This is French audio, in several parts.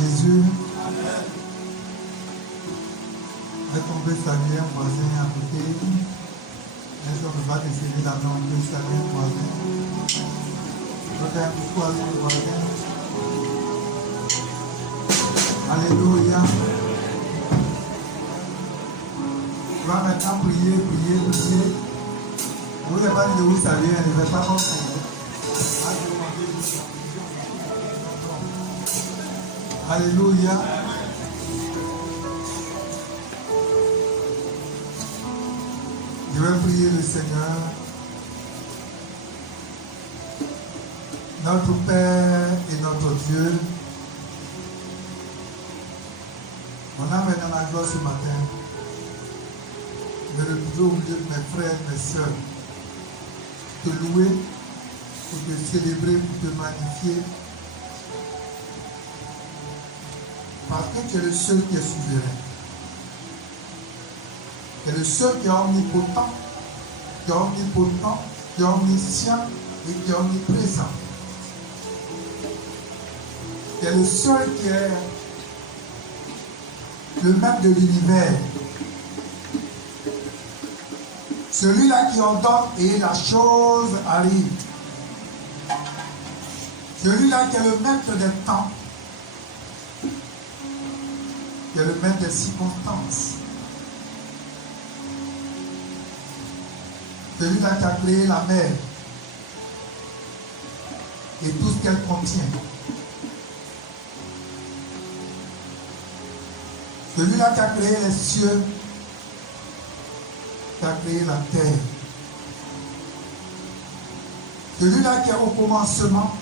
Jésus. Est-ce qu'on peut saluer un voisin à côté? Est-ce qu'on ne peut pas te serrer la main? On peut saluer un voisin. On peut faire un coucou à son voisin. Alléluia. On va maintenant prier. Je ne vous ai pas dit de vous saluer, ne vais pas comprendre. Alléluia. Je vais prier le Seigneur. Notre Père et notre Dieu, mon âme est dans la joie ce matin. Je me retrouve au milieu de mes frères, mes soeurs, te louer, pour te célébrer, pour te magnifier. Parce que tu es le seul qui est souverain. Tu es le seul qui est omnipotent, qui est omniscient et qui est omniprésent. Tu es le seul qui est le maître de l'univers. Celui-là qui ordonne et la chose arrive. Celui-là qui est le maître des temps. Qui est le maître des circonstances. Celui-là qui a créé la mer et tout ce qu'elle contient. Celui-là qui a créé les cieux, qui a créé la terre. Celui-là qui est au commencement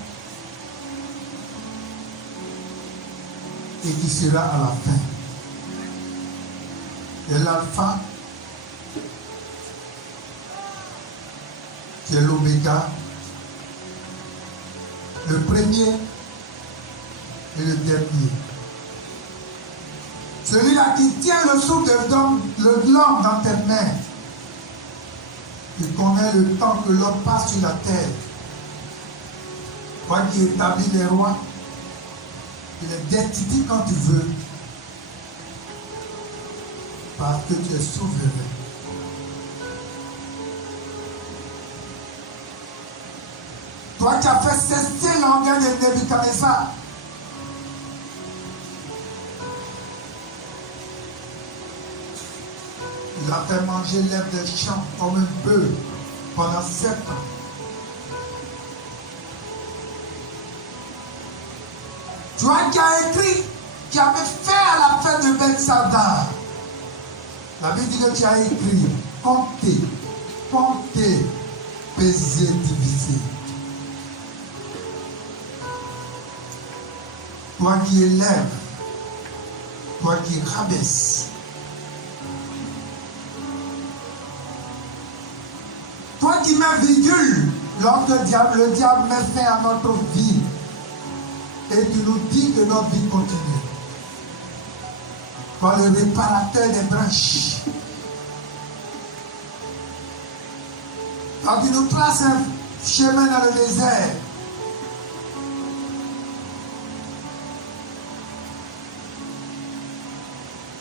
et qui sera à la fin. C'est l'alpha, qui est l'oméga, le premier et le dernier. Celui-là qui tient le souffle de l'homme dans tes mains. Il connaît le temps que l'homme passe sur la terre. Toi qui établis les rois, il est destitué quand tu veux. Parce que tu es souverain. Toi qui as fait cesser l'orgueil de Nebuchadnezzar. Il a fait manger l'herbe des champs comme un bœuf pendant 7 ans. Toi qui as écrit, qui avait fait à la fin de Bethsada. La Bible dit que tu as écrit, compter, peser, diviser. Toi qui élèves, toi qui rabaisse. Toi qui mets virgule lorsque le diable met fin à notre vie et tu nous dis que notre vie continue. Toi le réparateur des branches. Toi qui nous traces un chemin dans le désert.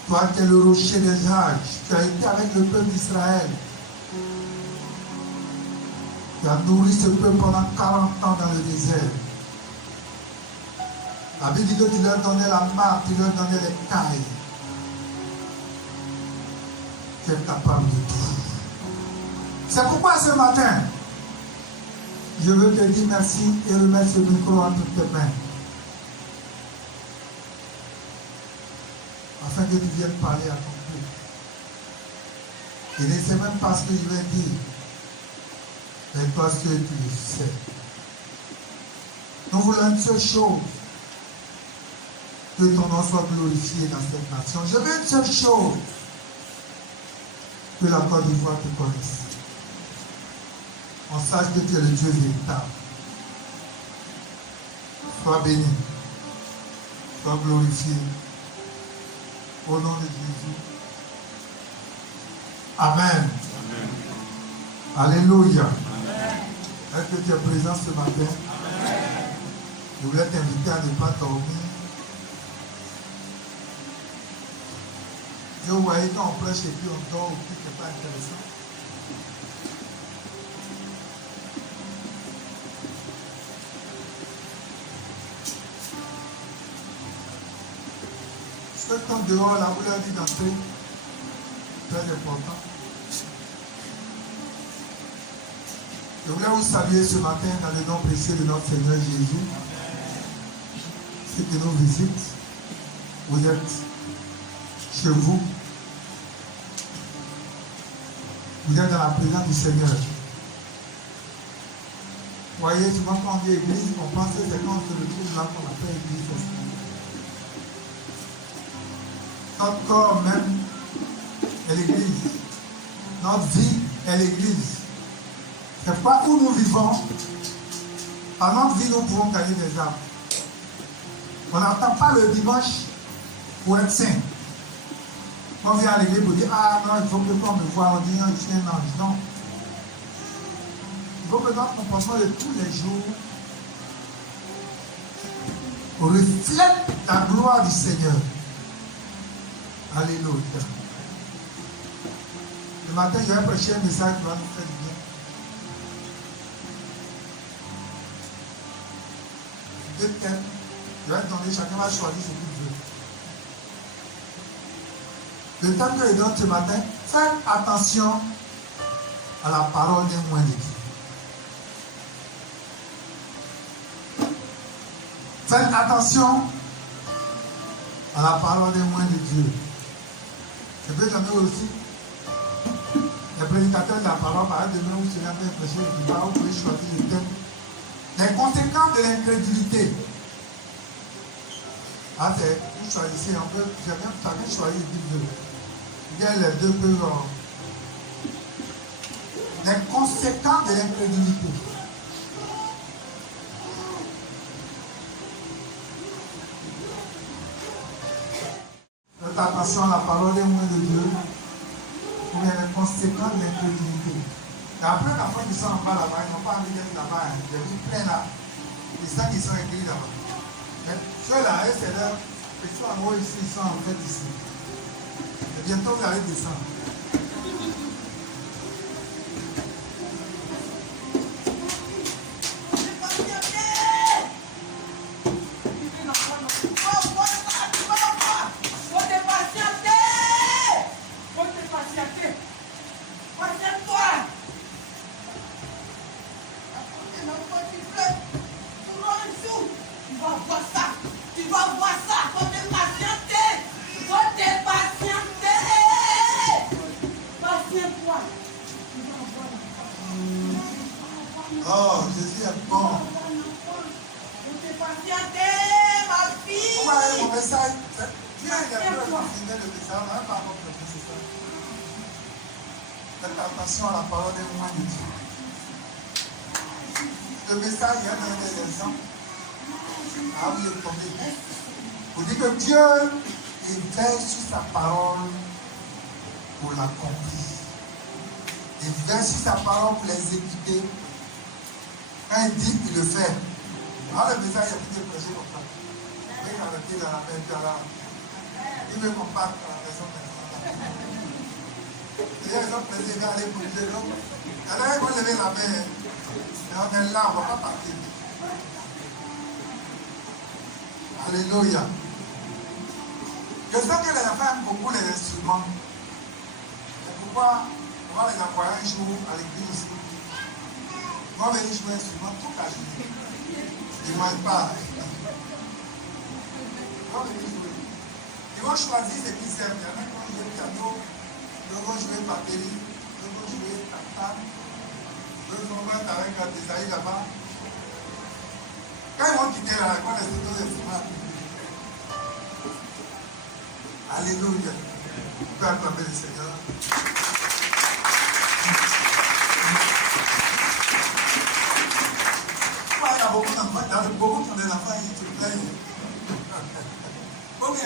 Toi qui es le rocher des âges, tu as été avec le peuple d'Israël. Tu as nourri ce peuple pendant 40 ans dans le désert. La Bible dit que tu leur donnais la marque, tu leur donnais les cailles. Tu es capable de tout. C'est pourquoi ce matin, je veux te dire merci et remettre ce micro entre tes mains. Afin que tu viennes parler à ton peuple. Je ne sais même pas ce que je vais dire. Mais toi seul tu le sais. Nous voulons une seule chose. Que ton nom soit glorifié dans cette nation. Je veux une seule chose. Que la Côte d'Ivoire te connaisse. On sache que tu es le Dieu véritable. Sois béni. Sois glorifié. Au nom de Jésus. Amen. Amen. Alléluia. Est-ce que tu es présent ce matin? Amen. Je voulais t'inviter à ne pas dormir. Et vous voyez, quand on prêche et puis on dort, ou puis c'est pas intéressant. Ceux qui sont dehors, là, vous leur dites d'entrer. Très important. Je voulais vous saluer ce matin dans le nom précieux de notre Seigneur Jésus. Ceux qui nous visitent, vous êtes chez vous. Vous êtes dans la présence du Seigneur. Vous voyez, souvent quand on dit église, on pense que c'est quand on se retrouve là qu'on appelle église. Notre corps même est l'église. Notre vie est l'église. C'est pas où nous vivons. Par notre vie, nous pouvons gagner des âmes. On n'attend pas le dimanche pour être saint. On vient à l'église pour dire, ah non, il faut que quand on me voit, on dit, non, je suis un ange. Non. Il faut que notre comportement de tous les jours reflète la gloire du Seigneur. Alléluia. Le matin, je vais prêcher un message qui va nous faire du bien. Deux thèmes. Je vais demander, chacun va choisir ce qu'il veut. Le thème que je donne ce matin, faites attention à la parole d'un moine de Dieu. Faites attention à la parole d'un moine de Dieu. Je peux jamais aussi. Les prédicateurs de la parole, par exemple, demain, vous serez en train de prêcher, vous pouvez choisir le thème. Les conséquences de l'incrédulité. Ah, c'est, vous choisissez un peu, chacun choisit le Bible. Il y a les deux peuvent. Les conséquences de l'incrédulité. Faites attention à la parole des mots de Dieu. Ou bien les conséquences de l'incrédulité. Et après, la fois qu'ils sont en bas là-bas, ils n'ont pas envie d'être là-bas. J'ai vu plein là. Et ça, ils sont écrits là-bas. Mais ceux-là, c'est là. Ils sont en haut ici, ils sont en fait ici. Et bientôt, vous allez descendre. Oh, Jésus est bon. Pourquoi mon message? Dieu est le message, on n'a pas compris le message. Faites attention à la parole des mots de Dieu. Le message, il y a des exemples. Ah oui, il est tombé. Vous dites que Dieu, il veille sur sa parole pour l'accomplir. Il veille sur sa parole pour l'exécuter. Quand il dit, il le fait. Alors le message, il a été prêché comme ça. Oui, il a arrêté dans la main, il veut qu'on parte à la maison. Les gens pressés, ils vont aller pour les gens. Alors ils vont lever la main. Et on est là, on ne va pas partir. Alléluia. Je sais que les enfants aiment beaucoup les instruments. C'est pourquoi on va les envoyer un jour à l'église. Ils vont venir jouer un instrument toute la journée. Ils ne mangent pas. Ils vont venir jouer. Ils vont choisir ce qu'ils aiment. Il y en a qui vont jouer piano, d'autres vont jouer batterie, d'autres vont jouer tata, d'autres vont mettre avec un design là-bas. Quand ils vont quitter là, ils vont rester dans les instruments. Alléluia. On peut acclamer le Seigneur. Il y a beaucoup d'enfants, beaucoup d'enfants, ils se plaignent. Ok.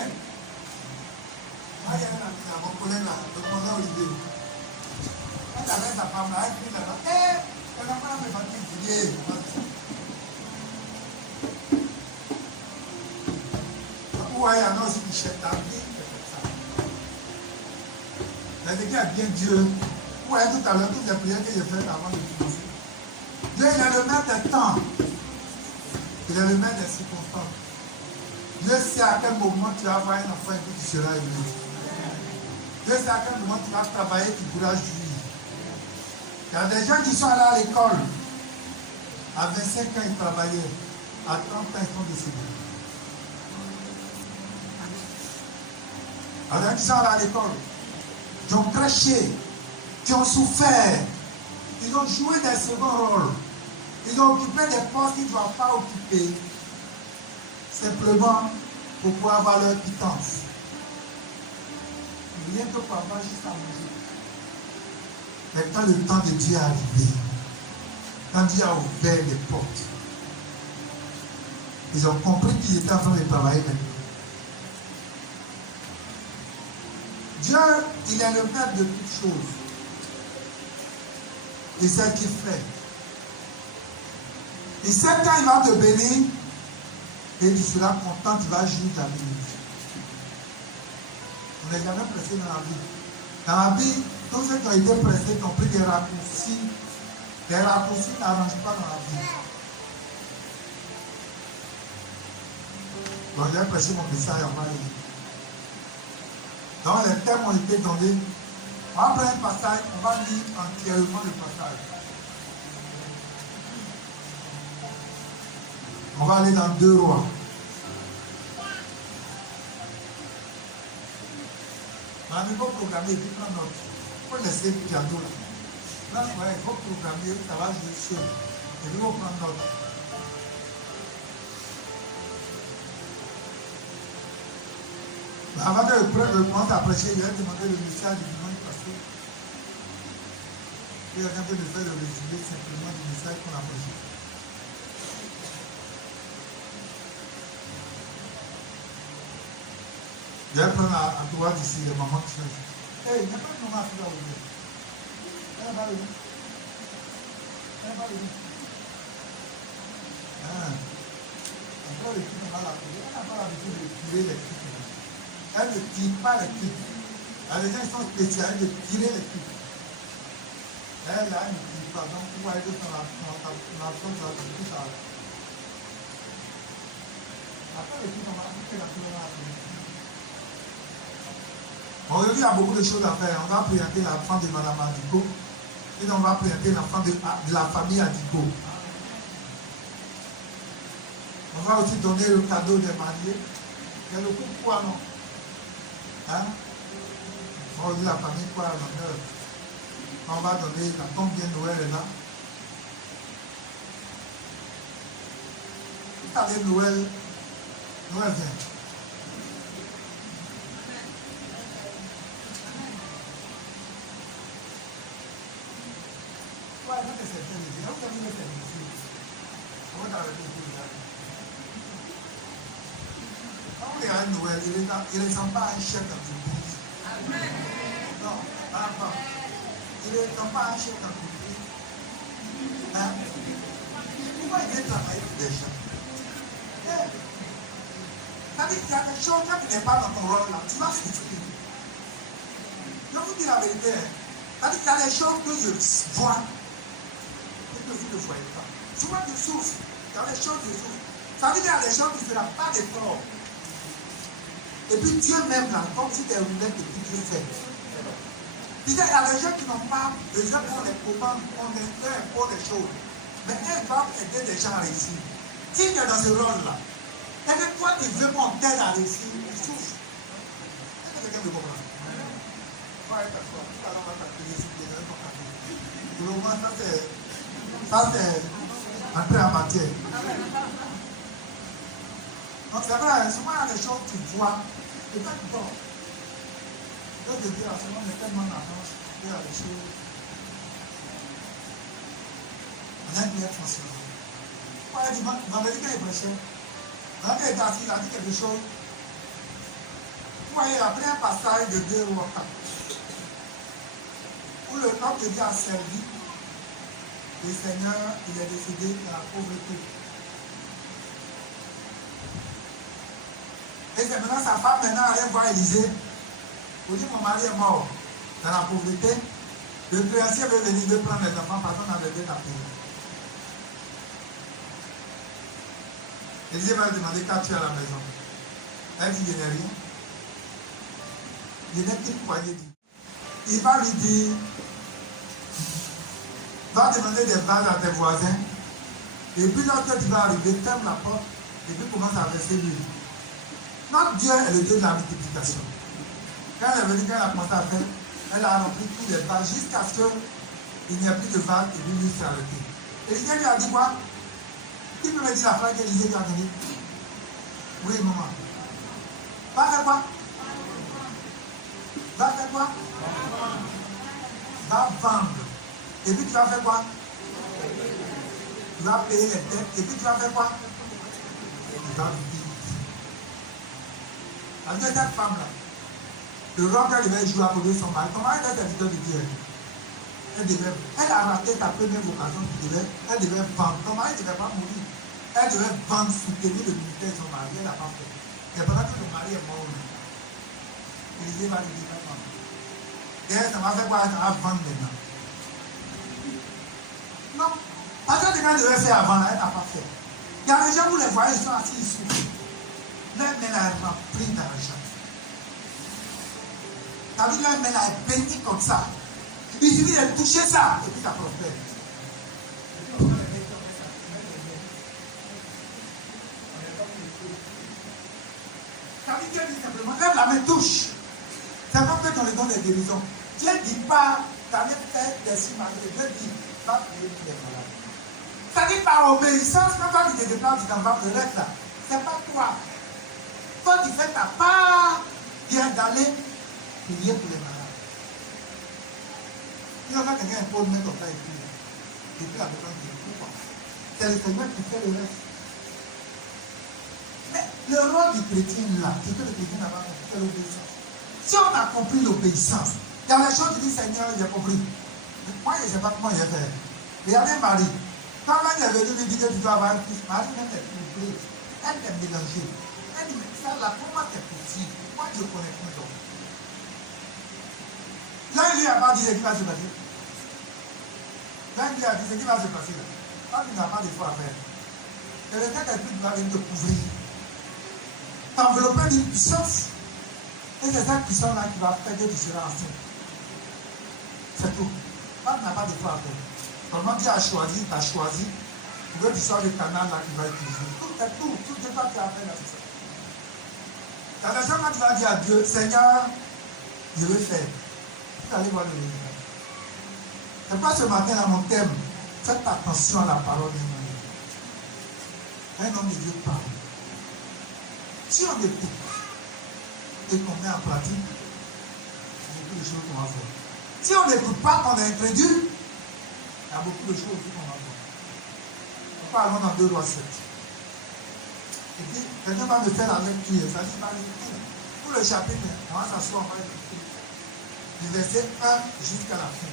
Ah, il y a mon collègue là, le commandant Olivier. Quand il avait sa femme là, il dit là, la femme me fatigue. Pourquoi il y en a aussi qui cherchent ta vie? Mais ce qui est bien Dieu, vous voyez tout à l'heure toutes les prières que j'ai faites avant de commencer. Dieu, il est le maître des temps. Il est le maître des circonstances. Dieu sait à quel moment tu vas avoir un enfant et puis tu seras élevé. Dieu sait à quel moment tu vas travailler, tu pourras jouir. Il y a des gens qui sont allés à l'école. À 25 ans, ils travaillaient. À 30 ans, ils sont décédés. Il y a des gens qui sont allés à l'école. Qui ont crêché. Qui ont souffert. Ils ont joué des seconds rôles. Ils ont occupé des postes qu'ils ne doivent pas occuper. Simplement pour pouvoir avoir leur quittance. Rien que pour avoir juste à manger. Mais quand le temps de Dieu est arrivé, quand Dieu a ouvert les portes, ils ont compris qu'ils étaient en train de travailler maintenant. Dieu, il est le maître de toutes choses. Il sait ce qu'il fait. Il sait quand il va te bénir et tu seras content, tu vas jouir ta bénédiction. On n'est jamais pressé dans la vie. Dans la vie, tous ceux qui ont été pressés, qui ont pris des raccourcis, les raccourcis n'arrangent pas dans la vie. Donc, j'ai prêché mon message en bas. Donc, les thèmes ont été donnés. On va prendre un passage, on va lire entièrement le passage. On va aller dans 2 Rois. Mais il faut programmer et puis prendre note. Il faut laisser le piano là. Là, ouais, il faut programmer, ça va jouer seul. Et puis il faut prendre note. Avant de commencer à prêcher, il a demandé le message du dimanche passé. Il a tenté de faire le résumé simplement du message qu'on a prêché. Je vais prendre à droite ici les mamans qui sont ici. Hey, il n'y a pas de maman qui va venir. Elle va venir. Elle va venir. Encore les filles, on va la tirer. Elle n'a pas l'habitude de tirer les filles. Elle ne tire pas les filles. Il y a des gens qui sont spécialisés de tirer les filles. Elle, là, elle ne tire pas. Donc, vous voyez que dans la force, ça touche à. Après, les filles, on va appliquer la couleur à la télé. Aujourd'hui, il y a beaucoup de choses à faire. On va présenter l'enfant de Mme Adigo. Et on va présenter l'enfant de la famille Adigo. On va aussi donner le cadeau des mariés. Il y a le coup de poids, non? Hein? On va dire la famille quoi à l'honneur. On va donner la combien Noël est là. Vous savez, Noël vient. Noël, il ne sent pas un chèque d'entreprise. Non, pas. Il ne sent pas un chèque d'entreprise. Hein? Pourquoi il vient travailler pour des gens? C'est-à-dire qu'il y a des choses, quand tu n'es pas dans ton rôle là, tu vas souffrir. Je vous dis la vérité. C'est-à-dire qu'il y a des choses que je vois et que vous ne voyez pas. Souvent tu souffres. Il y a des choses que je souffre. Ça veut dire qu'il y a des choses qui ne feront pas d'effort. Et puis Dieu même là, comme si des roulettes et puis Dieu fait. Il y a des gens qui n'ont pas besoin pour les commandes, pour les choses. Mais elles doivent aider les gens à réussir. Si tu es dans ce rôle-là, et que toi tu veux qu'on t'aide à réussir, tu souffres. Est-ce que quelqu'un me comprend? Ouais, d'accord. Tout à l'heure, on va t'appeler ici, pour le moment, ça c'est entrée en matière. Donc c'est vrai, souvent il y a des choses que tu vois, et quand tu dors, je te dis, à ce moment, on est tellement en avance, il y a des choses. On a une meilleure fonctionnement. Vendredi, quand il prêchait, quand il était assis, il a dit quelque chose. Vous voyez, après un passage de 2 Rois 4, où le homme de Dieu a servi, le Seigneur, il est décédé de la pauvreté. Et c'est maintenant sa femme allait voir Élisée. Pour dire mon mari est mort. dans la pauvreté, le créancier veut venir, veut prendre les enfants, parce qu'on avait déjà payé. Élisée va lui demander qu'as-tu à la maison. Elle dit, je n'ai rien. Je n'ai qu'une poignée d'huile. Il va lui dire, va demander des vases à tes voisins. Et puis lorsque tu vas arriver, ferme la porte et puis commence à verser l'huile. Notre Dieu est le Dieu de la multiplication. Quand elle est venue, quand elle a commencé à faire, elle a rempli tous les vases jusqu'à ce qu'il n'y ait plus de vases et puis l'huile s'est arrêtée. Élisée lui a dit quoi? Qui peut me dire la phrase qu'Élisée lui a donnée? Oui, maman. Va faire quoi? Va faire quoi? Va vendre. Et puis tu vas faire quoi? Tu vas payer les dettes. Et puis tu vas faire quoi? Tu vas vivre. Parce que cette femme-là, le rôle qu'elle devait jouer à côté de son mari, son mari était serviteur de Dieu. Elle a raté sa première vocation. Elle devait vendre. Son mari ne devait pas mourir. Elle devait vendre, soutenir le ministère de son mari. Elle n'a pas fait. Et pendant que le mari est mort, Élisée va lui dire maintenant. Et elle, ça va faire quoi? Elle va vendre maintenant. Non. Parce que quelqu'un devait faire avant, elle n'a pas fait. Il y a des gens, vous les voyez, ils sont assis, ils souffrent. Leur main est remplie d'argent. Ta vie, leur main est bénie comme ça. Il suffit de toucher ça, et puis ça prospère. Ta vie, Dieu dit simplement, lève la main, touche. C'est comme que dans le don des guérisons. Dieu ne dit pas, t'allais faire des similarités. Dieu dit, va prier pour les malades. Ça dit par obéissance, même quand tu te déplaces, tu t'en vas, le reste là. C'est pas toi. Toi, tu fais ta part, viens d'aller prier pour les malades. Il y en a quelqu'un qui pose main comme ça et puis la personne dit pourquoi? C'est le Seigneur qui fait le reste. Mais le rôle du chrétien là, c'est que le chrétien n'a pas compris, c'est l'obéissance. Si on a compris l'obéissance, il y a des choses qui disent Seigneur, j'ai compris. Moi, je ne sais pas comment il va faire. Regardez Marie. Quand elle est venue lui dire que tu dois avoir un fils, Marie même est troublée. Elle est mélangée. Elle dit, mais ça là, comment c'est possible? Moi, je connais plus donc. Là, il lui a pas dit ce qui va se passer. Là, il lui a dit ce qui va se passer là. Quand tu n'as pas de foi à faire, c'est le Saint-Esprit qui va venir te couvrir. T'envelopper d'une puissance. Et c'est cette puissance-là qui va faire que tu seras enceinte. C'est tout. Quand tu n'as pas de foi à faire. Comment Dieu a choisi, tu as choisi. Tu veux que tu sois le canal là qui va utiliser. Tout est tout. Tout est pas qui a fait là, c'est ça. La personne quand tu vas dire à Dieu, Seigneur, je veux faire. Tu vas aller voir le résultat. C'est pas ce matin là mon thème. Faites attention à la parole de Dieu. Un homme de Dieu parle. Si on écoute et qu'on met en pratique, il y a beaucoup de choses qu'on va faire. Si on n'écoute pas, qu'on est introduit, il y a beaucoup de choses qu'on va faire. Nous parlons dans 2 Rois 7. Et puis, quelqu'un va me faire la lecture. Ça dit pas lecture. Pour le chapitre, on va s'asseoir, on va écouter. Du verset 1 jusqu'à la fin.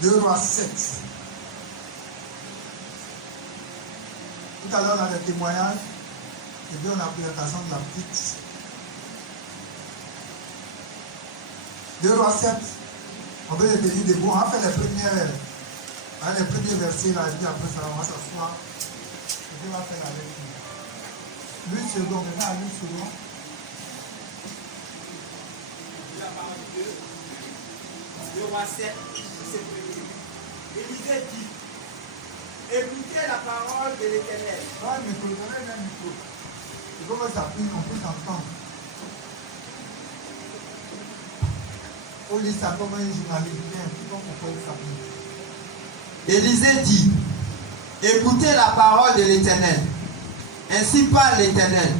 Deux Rois 7. Tout à l'heure, on a des témoignages. Et puis, on a la présentation de la petite. 2 Rois 7. On veut les tenir debout. On va faire les premiers versets là. Et puis après ça, on va s'asseoir. Et puis, on va faire la lecture. 8 secondes. Maintenant, à 8 secondes. La parole de Dieu. 2 Rois 7. Élisée dit, écoutez la parole de l'Éternel. Ouais, mais pour le donner un micro. Il faut que ça puisse, on puisse entendre. On lit ça comme un journaliste. Il faut qu'on puisse ça. Élisée dit, écoutez la parole de l'Éternel. Ainsi parle l'Éternel.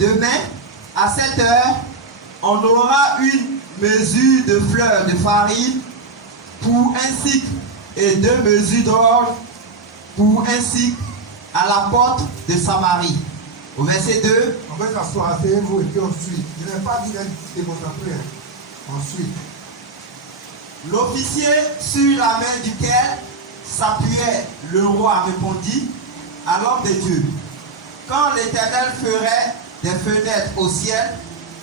Demain, à cette heure, on aura une mesure de fleurs de farine pour un cycle et 2 mesures d'orge pour un cycle à la porte de Samarie. Au verset 2. On va s'asseoir, asseyez-vous et puis on suit. Il n'est pas dit d'être déconcentré. On suit. L'officier sur la main duquel s'appuyait le roi répondit à l'homme de Dieu. Quand l'Éternel ferait des fenêtres au ciel,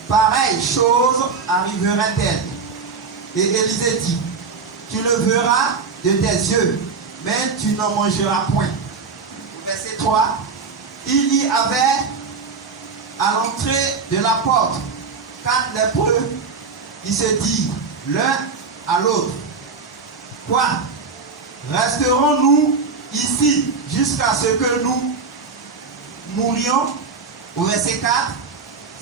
pareille chose arrivera-t-elle. Et Élisée dit, tu le verras de tes yeux, mais tu n'en mangeras point. Verset 3, il y avait à l'entrée de la porte 4 lépreux qui se disent l'un à l'autre, quoi, resterons-nous ici jusqu'à ce que nous mourions? Au verset 4,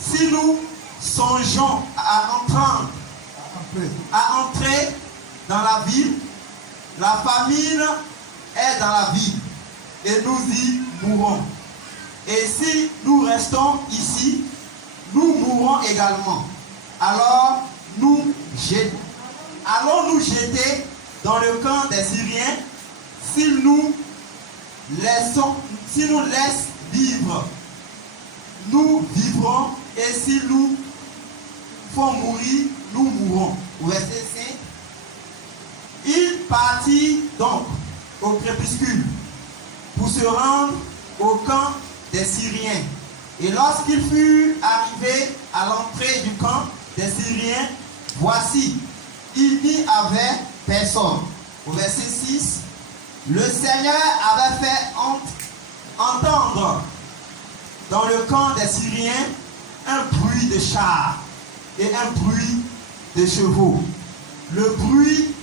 si nous songeons à entrer dans la ville, la famine est dans la ville et nous y mourrons. Et si nous restons ici, nous mourrons également. Alors allons-nous jeter dans le camp des Syriens s'ils nous laissent vivre, nous vivrons, et s'ils nous font mourir, nous mourrons. Verset 5. Il partit donc au crépuscule pour se rendre au camp des Syriens. Et lorsqu'il fut arrivé à l'entrée du camp des Syriens, voici, il n'y avait personne. Au verset 6, le Seigneur avait fait entendre dans le camp des Syriens un bruit de chars et un bruit de chevaux, le bruit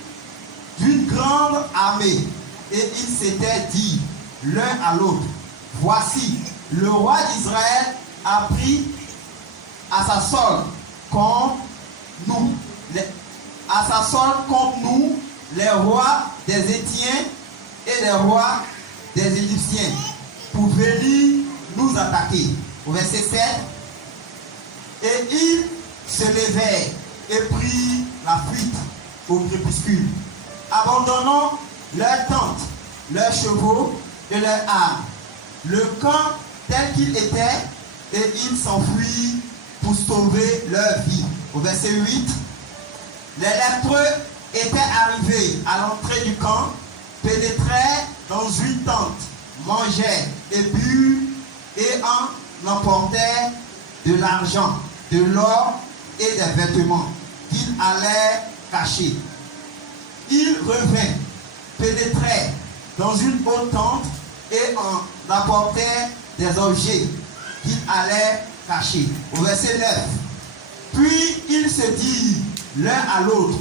d'une grande armée. Et ils s'étaient dit l'un à l'autre, voici, le roi d'Israël a pris à sa solde contre nous, les rois des Étiens et les rois des Égyptiens, pour venir nous attaquer. Au verset 7, et ils se levèrent et prirent la fuite au crépuscule, abandonnant leurs tentes, leurs chevaux et leurs armes, le camp tel qu'il était, et ils s'enfuirent pour sauver leur vie. Au verset 8, les lépreux étaient arrivés à l'entrée du camp, pénétraient dans une tente, mangeaient et burent et en emportaient de l'argent, de l'or et des vêtements qu'ils allaient cacher. Ils revinrent, pénétraient dans une autre tente et en apportaient des objets qu'ils allaient cacher. Au verset 9, puis ils se disent l'un à l'autre,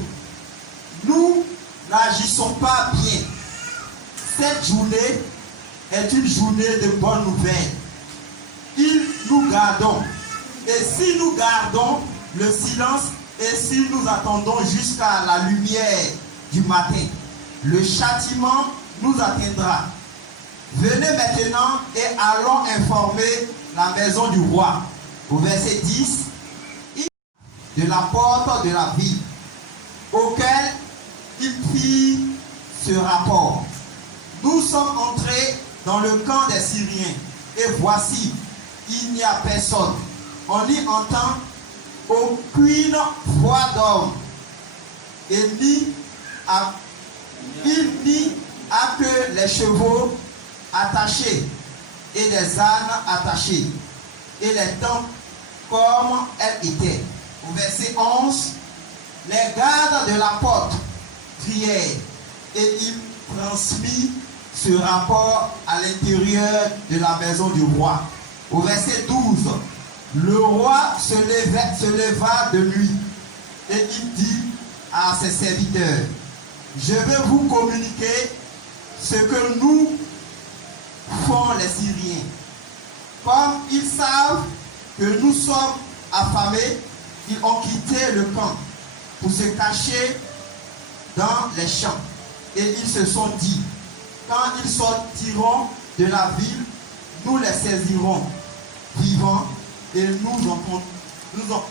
nous n'agissons pas bien. Cette journée est une journée de bonnes nouvelles. Nous gardons. Et si nous gardons le silence et si nous attendons jusqu'à la lumière du matin, le châtiment nous atteindra. Venez maintenant et allons informer la maison du roi. Au verset 10, de la porte de la ville, auquel il fit ce rapport. Nous sommes entrés dans le camp des Syriens, et voici, il n'y a personne. On y entend aucune voix d'homme, et il n'y a que les chevaux attachés et les ânes attachés, et les tentes comme elles étaient. Au verset 11, les gardes de la porte crièrent, et il transmit ce rapport à l'intérieur de la maison du roi. Au verset 12, le roi se leva de nuit, et il dit à ses serviteurs, je vais vous communiquer ce que nous font les Syriens. Comme ils savent que nous sommes affamés, ils ont quitté le camp pour se cacher dans les champs. Et ils se sont dit, quand ils sortiront de la ville, nous les saisirons vivants et nous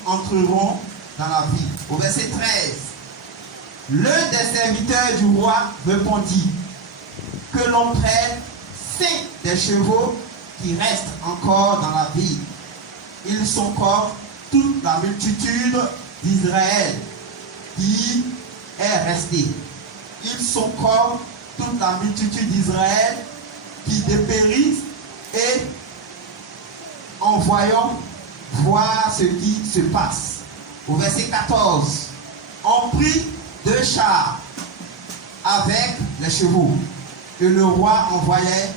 entrerons dans la ville. Au verset 13, l'un des serviteurs du roi répondit, que l'on prenne 5 des chevaux qui restent encore dans la ville. Ils sont comme toute la multitude d'Israël qui est restée. Ils sont comme toute la multitude d'Israël qui dépérissent, et en voyant voir ce qui se passe. Au verset 14, on prit 2 chars avec les chevaux, et le roi envoyait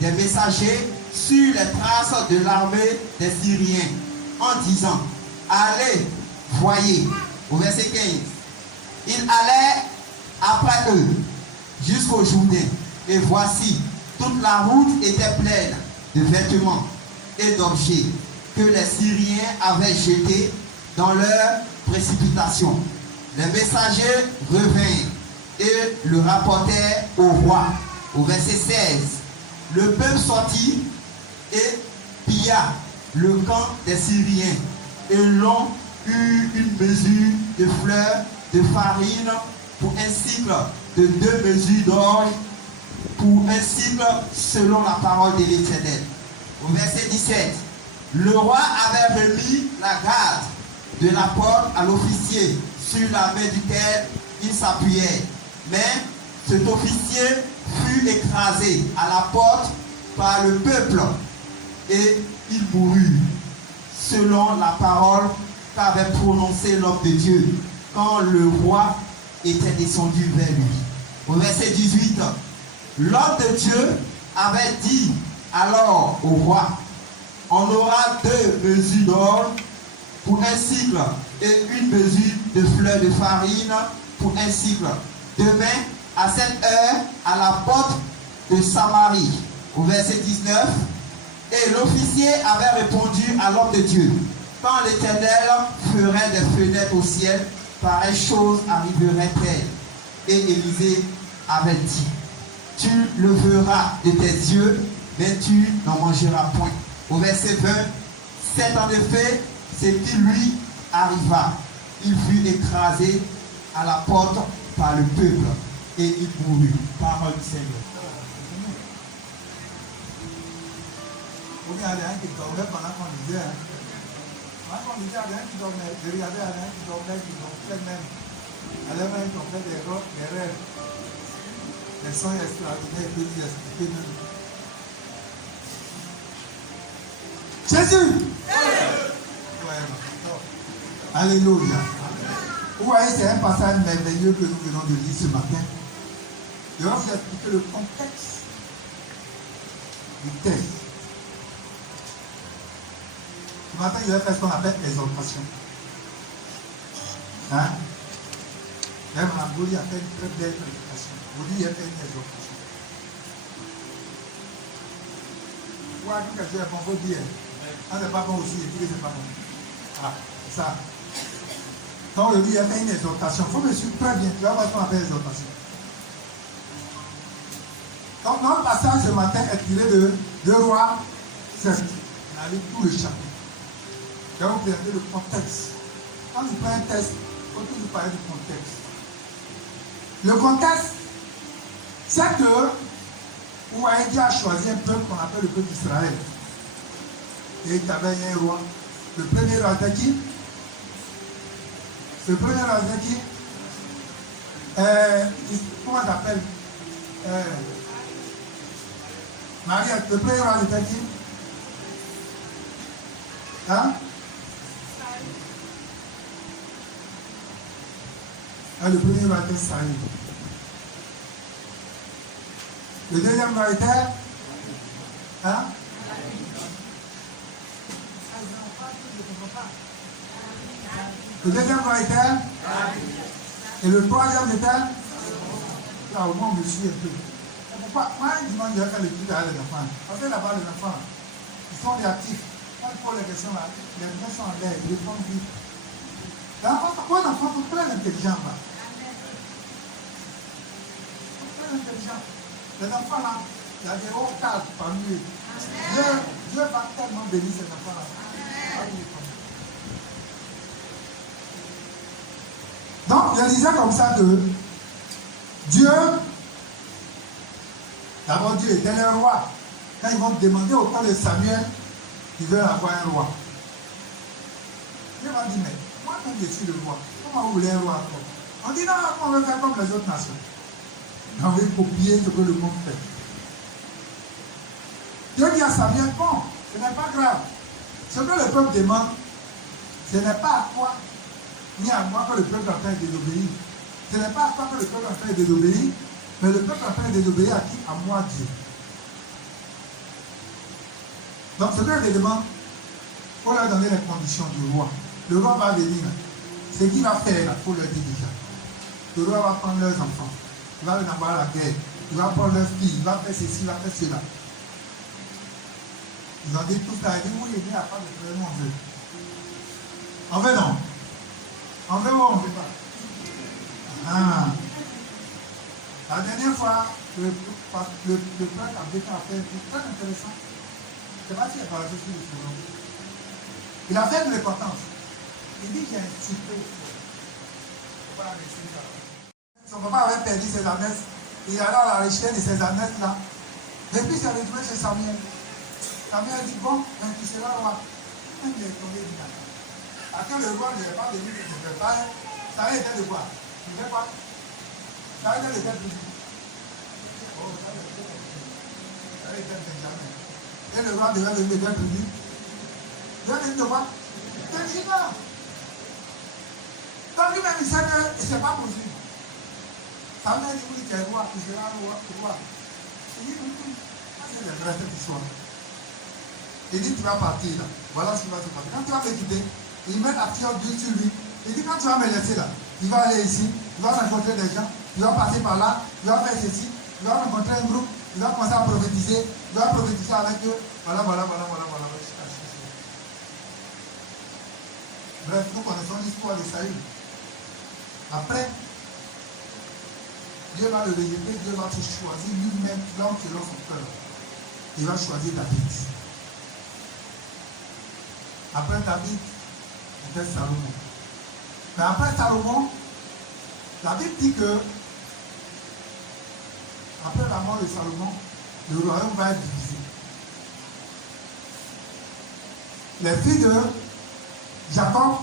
des messagers sur les traces de l'armée des Syriens, en disant, allez, voyez. Au verset 15, il allait après eux jusqu'au Jourdain, et voici, toute la route était pleine de vêtements et d'objets que les Syriens avaient jetés dans leur précipitation. Les messagers revinrent et le rapportèrent au roi. Au verset 16, le peuple sortit et pilla le camp des Syriens, et l'on eut une mesure de fleurs de farine pour un cycle de 2 mesures d'orge pour un cycle selon la parole de l'Éternel. Au verset 17, le roi avait remis la garde de la porte à l'officier sur la main duquel il s'appuyait. Mais cet officier fut écrasé à la porte par le peuple et il mourut, selon la parole qu'avait prononcée l'homme de Dieu quand le roi était descendu vers lui. Au verset 18, l'homme de Dieu avait dit alors au roi, on aura 2 mesures d'or pour un cycle et une mesure de fleurs de farine pour un cycle. Demain, à cette heure, à la porte de Samarie. Au verset 19, et l'officier avait répondu à l'homme de Dieu, quand l'Éternel ferait des fenêtres au ciel, pareille chose arriverait-elle. Et Élisée avait dit, tu le verras de tes yeux, mais tu n'en mangeras point. Au verset 20, c'est en effet ce qui lui arriva. Il fut écrasé à la porte par le peuple et il mourut. Parole du Seigneur. Vous il y a rien qui dormait pendant qu'on lisait. Pendant qu'on lisait, il y a rien qui dormait. Je regardais, il y a rien qui dormait, qui ronflait même. Il y a même qui ronflait des rêves. Les sons extraordinaires, ils peuvent expliquer même. Jésus! Ouais. Alléluia. Vous voyez, c'est un passage merveilleux que nous venons de lire ce matin. Je vais vous expliquer le contexte du texte. Ce matin, je vais faire ce qu'on appelle exhortation. Hein? Même Mme Goli a fait une très belle prédication. Goli a fait une exhortation. Vous voyez que je bon, faut dire. Ah, c'est pas bon aussi, et puis c'est pas bon. Ah, c'est ça. Donc, il y a fait une exhortation. Il faut me suivre très bien. Tu vas voir ce qu'on appelle exhortation. Donc, notre passage ce matin est tiré de 2 Rois 7. On a lu tout le chapitre. Je vais vous présenter le contexte. Quand tu prends un texte, il faut toujours parler du contexte. Le contexte, c'est que vous voyez, Dieu a choisi un peuple qu'on appelle le peuple d'Israël. Et il y avait un roi. Le premier roi était qui? Le premier roi était qui? Comment on appelle? Marie, le premier roi était qui? Hein? Ah, le premier roi était Saül. Le deuxième roi était? Hein? Le deuxième roi était? Et le troisième était? Là, au moins, on me suit un peu. Pourquoi? Moi, je demande de faire l'étude à les enfants. Parce que là-bas, les enfants, ils sont réactifs. Quand ils posent les questions, là, les gens sont en l'air, ils répondent vite. Pourquoi les enfants sont très intelligents, là? Ils sont très intelligents. Les enfants, là, il y a des hauts cadres parmi eux. Dieu va tellement bénir ces enfants-là. Donc, je disais comme ça que Dieu, d'abord Dieu était le roi. Quand ils vont demander au temps de Samuel, ils veulent avoir un roi. Dieu va dire, mais moi-même je suis le roi. Comment vous voulez un roi encore? On dit non, on veut faire comme les autres nations. On veut copier ce que le monde fait. Dieu dit à Samuel, bon, ce n'est pas grave. Ce que le peuple demande, ce n'est pas à toi ni à moi que le peuple est en train de désobéir. Ce n'est pas à toi que le peuple est en train de désobéir, mais le peuple est en train de désobéir à qui? À moi, Dieu. Donc, ce que je demande, il faut leur donner les conditions du roi. Le roi va venir. Ce qu'il va faire, il faut leur dire déjà. Le roi va prendre leurs enfants. Il va les envoyer à la guerre. Il va prendre leurs filles. Il va faire ceci, il va faire cela. Ils ont dit tout ça. Ils ont dit oui, il n'y a pas de problème, on veut. On veut non. On veut ou on ne veut pas. Ah. La dernière fois, le peuple a fait un truc très intéressant. Je ne sais pas si il a parlé sur le forum. Il a fait de l'importance. Il dit j'ai un petit peu. Son papa avait perdu ses ânesses. Il allait à la recherche de ses ânesses là. Et puis il s'est retrouvé chez Samuel. Samuel a dit bon, tu seras roi. Il est tombé du matin. Après le roi ne lui a pas venu de se préparer. Ça était de quoi? Tu ne sais pas? Ça était de quel pays? Oh, ça était de Benjamin. Et le roi devait venir de quel pays? Il devait venir de quoi? De Juda. Donc lui-même il sait que ce n'est pas possible. Samuel dit oui, tu es roi, tu seras roi. Il dit oui, ça c'est le vrai cette histoire. Il dit tu vas partir là. Voilà ce qui va se passer. Quand tu vas me quitter, il met la fiole d'huile sur lui. Il dit quand tu vas me laisser là, il va aller ici, il va rencontrer des gens, il va passer par là, il va faire ceci, il va rencontrer un groupe, il va commencer à prophétiser, il va prophétiser avec eux. Voilà. Bref, nous connaissons l'histoire de Saül. Après, Dieu va le rejeter, Dieu va se choisir lui-même, l'homme selon son cœur. Il va choisir David. Après David, c'était Salomon. Mais après Salomon, la Bible dit que, après la mort de Salomon, le royaume va être divisé. Les filles de Jacob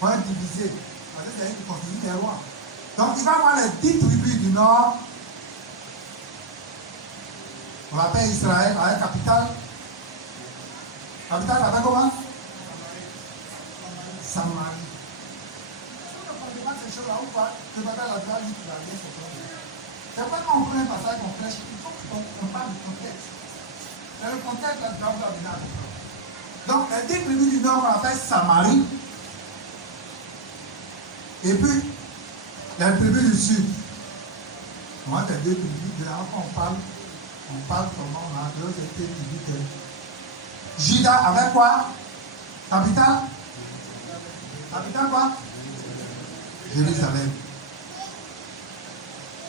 vont être divisées. Parce que c'est elle qui continue les rois. Donc il va y avoir les 10 tribus du nord. On l'appelle Israël, avec capitale. Capitale, ça s'appelle comment? Samarie. Ces choses-là, ou pas, je m'appelle la droite, il va aller sur toi. C'est pas quand on prend un passage qu'on flèche, il faut qu'on parle du contexte. C'est le contexte de la droite de la venue. Donc, les 10 tribus du nord, on l'appelle Samarie. Et puis, les tribus du sud. Moi, les 2 tribus, de là, on parle comment on a deux tribus. Juda avec quoi? Capitale? Capitale quoi? Jérusalem.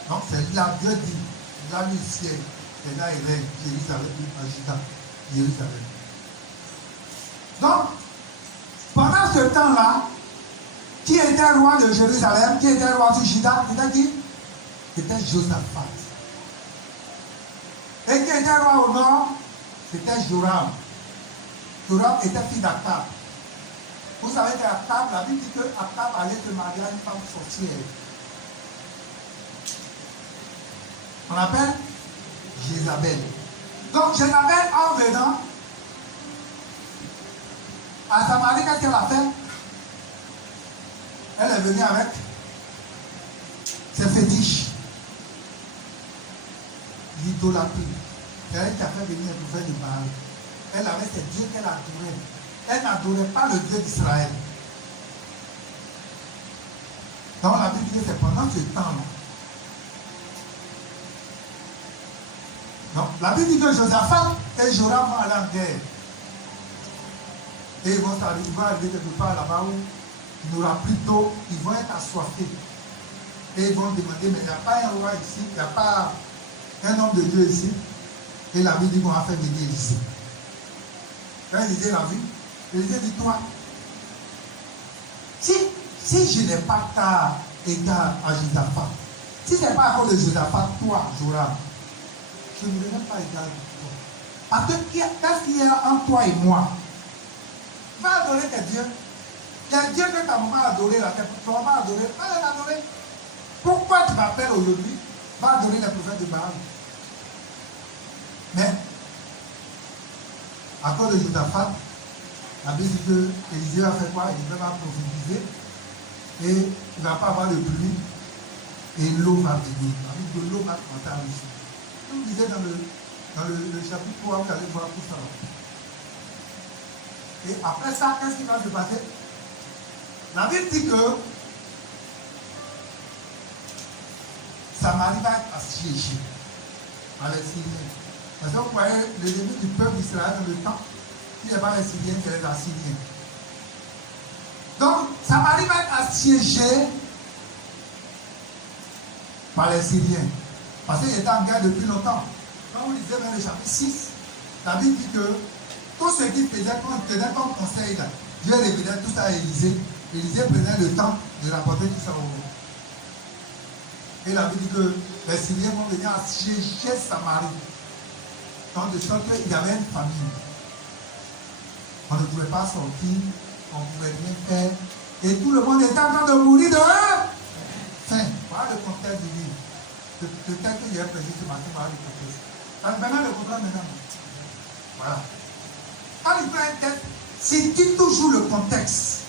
Donc c'est là Dieu dit, là le ciel, et là il règne, Jérusalem. Donc, pendant ce temps-là, qui était roi de Jérusalem, qui était roi de Juda, c'était qui? C'était Josaphat. Et qui était roi au nord, c'était Joram. Joram était fils d'Akab. Vous savez qu'Akab, la Bible dit qu'Akab allait se marier à une femme sorcière. On appelle Jézabel. Donc Jézabel, en venant à Samarie, qu'est-ce qu'elle a fait? Elle est venue avec ses fétiches. L'idolâtrie. C'est elle qui a fait venir le prophète de Baal. Elle avait ses dieux qu'elle adorait. Elle n'adorait pas le Dieu d'Israël. Donc la Bible dit que c'est pendant ce temps-là. Donc la Bible dit que Josaphat et Joram vont aller en guerre. Et ils vont arriver quelque part là-bas où il y aura plutôt, ils vont être assoiffés. Et ils vont demander, mais il n'y a pas un roi ici, il n'y a pas un homme de Dieu ici. Et la Bible dit qu'on va faire venir ici. Quand Élisée l'a vu, Élisée dit, toi, si je n'ai pas ta égard à Josaphat, si ce n'est pas à cause de Josaphat, toi, Joram, je ne serai pas égal à toi. Parce que qu'est-ce qu'il y a entre toi et moi? Va adorer tes dieux. Les dieux que ta maman a adoré, là, tu vas pas adorer, va les adorer. Pourquoi tu m'appelles aujourd'hui? Va adorer les prophètes de Baal. Mais, à cause de Josaphat, La Bible dit que Élisée va faire quoi? Il va prophétiser et il ne va pas avoir de pluie et l'eau va venir. La Bible dit que l'eau va commencer à ruisseler. Comme je disais dans le chapitre 3, vous allez voir tout ça. Et après ça, qu'est-ce qui va se passer? La Bible dit que Samarie va être assiégée par les Syriens. Parce que vous voyez, l'ennemi du peuple d'Israël dans le temps, il n'y a pas les Syriens, c'est les Assyriens. Donc, Samarie va être assiégée par les Syriens. Parce qu'ils étaient en guerre depuis longtemps. Quand vous lisez même le chapitre 6, la Bible dit que tout ce qu'il faisait, quand il tenait comme conseil, là, Dieu révélait tout ça à Élisée. Élisée prenait le temps de rapporter tout ça au roi. Et la Bible dit que les Syriens vont venir assiéger Samarie. Donc, de sorte qu'il y avait une famine. On ne pouvait pas sortir, on ne pouvait rien faire. Et tout le monde était en train de mourir de faim. Voilà le contexte du livre. Peut-être qu'il y a un président ce matin, voilà le contexte. Maintenant, le comprendre maintenant. Voilà. Quand il prend un texte, si tu toujours le contexte,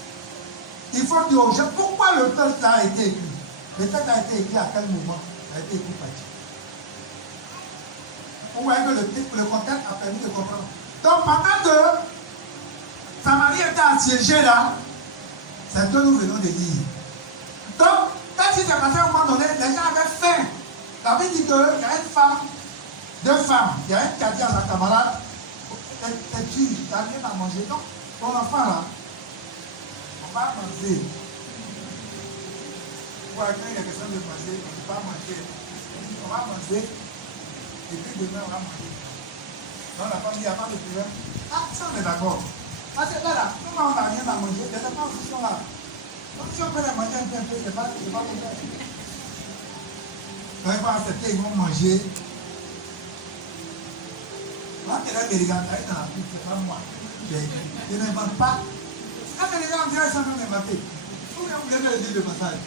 il faut dire aux gens pourquoi le texte là a été écrit. Le texte a été écrit à quel moment? A été écrit par Dieu. Vous voyez que le contexte a permis de comprendre. Donc, pendant que Samarie était assiégée là, c'est ce que nous venons de dire. Donc, quand il s'est passé à un moment donné, les gens avaient faim. La Bible dit qu'il y a une femme, deux femmes. Il y a une qui a dit à sa camarade, tu n'as rien à manger. Donc, ton enfant là, on va manger. Quand il y a question de manger, on ne peut pas manger. On va manger. Et puis demain, on va manger. Donc la femme dit, il n'y a pas de problème. Ah, ça on est d'accord. Parce que là, nous, on n'a rien à manger. Les enfants aussi sont là. Donc si on peut les manger un peu, c'est pas de problème. Quand ils vont accepter, ils vont manger. Quand les gens me regardent, ils dans la pub, c'est pas moi. Je n'invente pas. Quand les gens me disent, ils sont en train d'inventer. Vous voulez le dire le passage.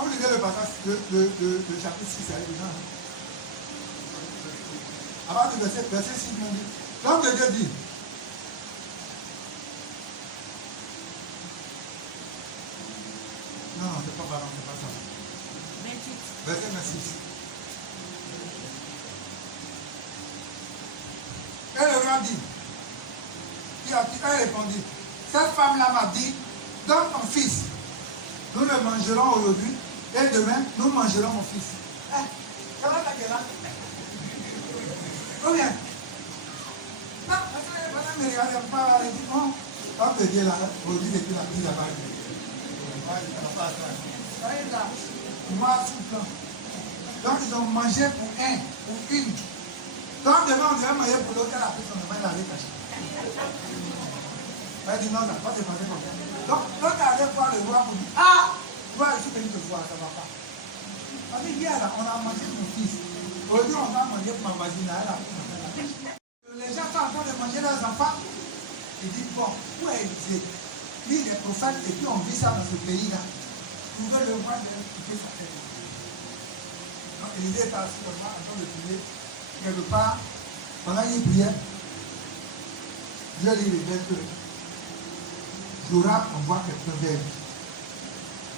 Vous lisez le passage de chapitre 6 avec les gens. Avant de verset 6, on dit. L'homme de Dieu dit. Non, c'est pas ça. Verset 26. Et le roi dit. Qui a répondu. Cette femme-là m'a dit, donne ton fils. Nous le mangerons aujourd'hui. Et demain, nous mangerons mon fils. Ça va ta gueule là? Combien? Non, madame ne regarde pas, elle dit non. Quand tu dis là, aujourd'hui, c'est plus la vie là-bas. Moi, soufflant. Donc, ils ont mangé pour un, pour une. Donc, demain, on devrait manger pour l'autre, elle a pris son main, elle avait caché. Elle dit non, ça va pas se passer comme ça. Donc, l'autre allait voir le roi pour dire, ah! Je suis venu te voir, ça ne va pas. On dit, hier, on a mangé mon fils. Aujourd'hui, on va manger pour ma voisine. Les gens sont en train de manger leurs enfants. Ils disent, bon, où est Élisée? Lui, il est prophète, et puis on vit ça dans ce pays-là. Vous pouvez le voir de quitter sa tête. Donc, Élisée est assis comme ça, en train de prier. Quelque part, pendant qu'il priait, Dieu lui révèle que Joram envoie quelqu'un vers lui.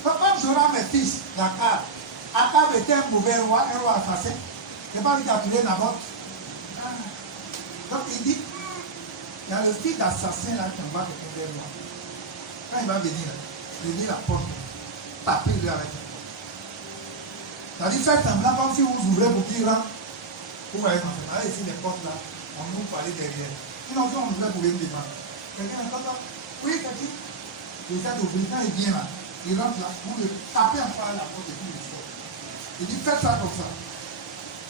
Comme Joram est fils d'Akab, Akab était un mauvais roi, un roi assassin. Il n'est pas lui qui a tué Naboth. Donc il dit, il y a le fils d'assassin là qui envoie quelqu'un vers moi. Quand il va venir, il dit la porte, tapez-le avec la porte. C'est-à-dire, faites semblant comme si vous ouvrez pour qu'il rentre. Vous voyez, quand c'est ici les portes là, on nous parlait derrière. Sinon, si on ouvrait pour venir devant. Quelqu'un est content. Oui, quelqu'un. Il essaie d'ouvrir, quand il vient là. Il rentre là, vous le tapez en face à la porte et puis il sort. Il dit, faites ça comme ça.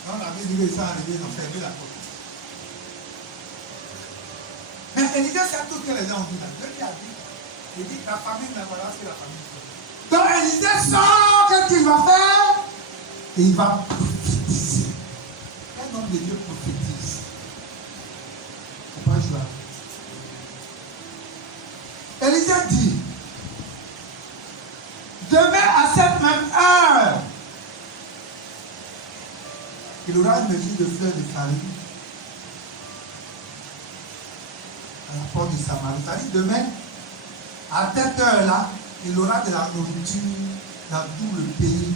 Quand on avait dit que ça arrivé, ils ont fermé la porte. Mais Élisée sait tout ce que les gens ont dit là. Dieu lui a dit, Il dit, la famille, mais voilà ce que la famille fait. Donc Élisée sort, qu'est-ce qu'il va faire? Et il va prophétiser. Un homme de Dieu prophétise. C'est pas jouable. Élisée dit, demain à cette même heure, il aura une mesure de fleurs de farine à la porte de Samarie. C'est-à-dire demain, à cette heure-là, il aura de la nourriture dans tout le pays.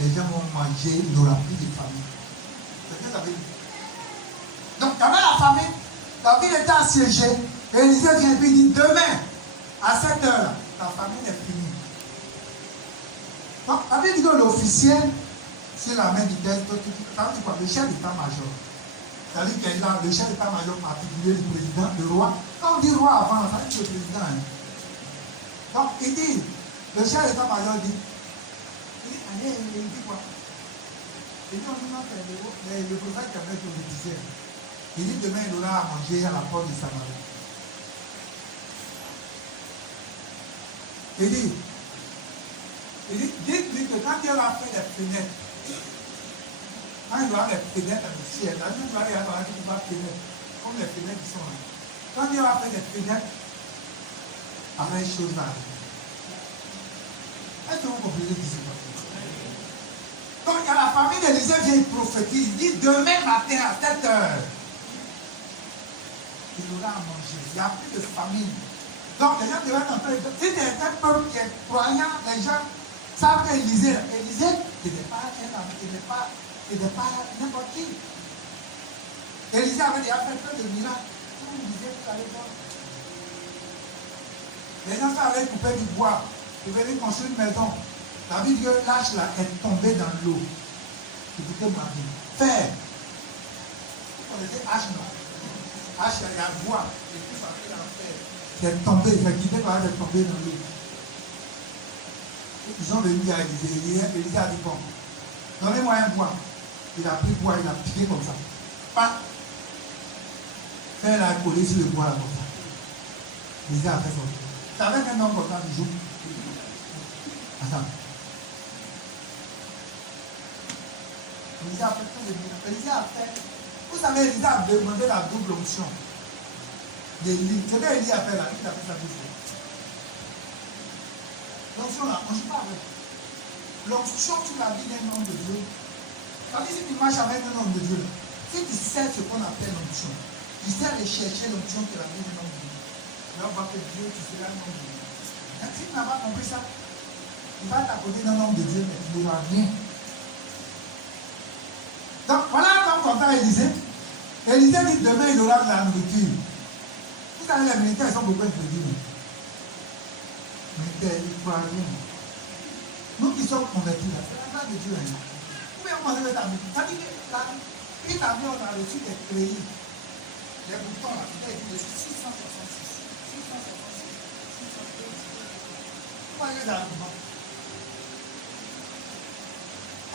Les gens vont manger, il n'aura plus de famine. C'est ce que ça veut dire. Donc, il y avait la famine. La ville était assiégée. Et Élisée vient et lui dit, demain, à cette heure-là, la famine est finie. Donc, la Bible dit que l'officier, c'est la main du texte, ça veut dire quoi? Le chef d'état-major. C'est-à-dire qu'il y a le chef d'état-major particulier, le président, le roi. Quand on dit roi avant, ça veut dire le président. Hein. Donc, il dit, le chef d'état-major dit, allez, il dit quoi? Il dit, on dit non, le président qui avait le disait. Il dit, demain, il aura à manger à la porte de Samarie. Il dit, dites-lui que quand il aura fait des fenêtres, quand il aura des fenêtres dans le ciel, la même il y aura des fenêtres, comme les fenêtres qui sont là. Quand il aura fait des fenêtres, pareille chose va arriver. Est-ce que vous comprenez ce qui se passe? Donc, à la famille d'Élisée vient prophétiser, il dit demain matin à 7 heures, il aura à manger. Il n'y a plus de famine. Donc, les gens devaient être en train de. Si c'est un peuple qui est croyant, les gens savent qu'Élisée, ce n'est pas n'importe qui. Élisée avait déjà fait plein de miracles. Comme Élisée, vous allez voir. Les gens savaient couper du bois. Ils venaient construire une maison. La Bible dit que l'âge là est tombé dans l'eau. Écoutez-moi bien. Faire. On était hache là. Hache, il y a bois. Et tout ça fait en fer. C'est tombé. Il a quitté par être tombé dans l'eau. Ils ont venu à Élisée. Élisée a dit bon, donnez-moi un bois. Il a pris le bois, il a piqué comme ça. Pas. Faire la collé sur le bois là comme ça. Élisée a fait ça. C'est avec un homme comme ça du jour. Attends. Élisée a fait tout le monde. Élisée a fait. Vous savez, Élisée a demandé la double onction. D'Élie. C'est que Élie a fait là. Il a fait ça deux fois. L'onction là, on ne joue pas avec. L'onction, tu l'as dit d'un homme de Dieu. C'est-à-dire, si tu marches avec un homme de Dieu, si tu sais ce qu'on appelle l'onction, tu sais aller chercher l'onction que la vie d'un homme de Dieu. Là, on va que Dieu, tu seras un homme de Dieu. Et si tu n'as pas compris ça, tu vas être à côté d'un homme de Dieu, mais tu n'auras rien. Donc, voilà un homme comme ça, Élisée. Élisée dit demain, il aura de la nourriture. Vous savez, les militaires, ils sont beaucoup intelligents. Mais ils ne croient rien. Nous qui sommes convertis, là, c'est la grâce de Dieu. Hein. Vous pouvez commencer avec ta vie. Ça dit que une année, on a reçu des pays. Les boutons, là, c'était de 666. 666. Vous voyez les arguments.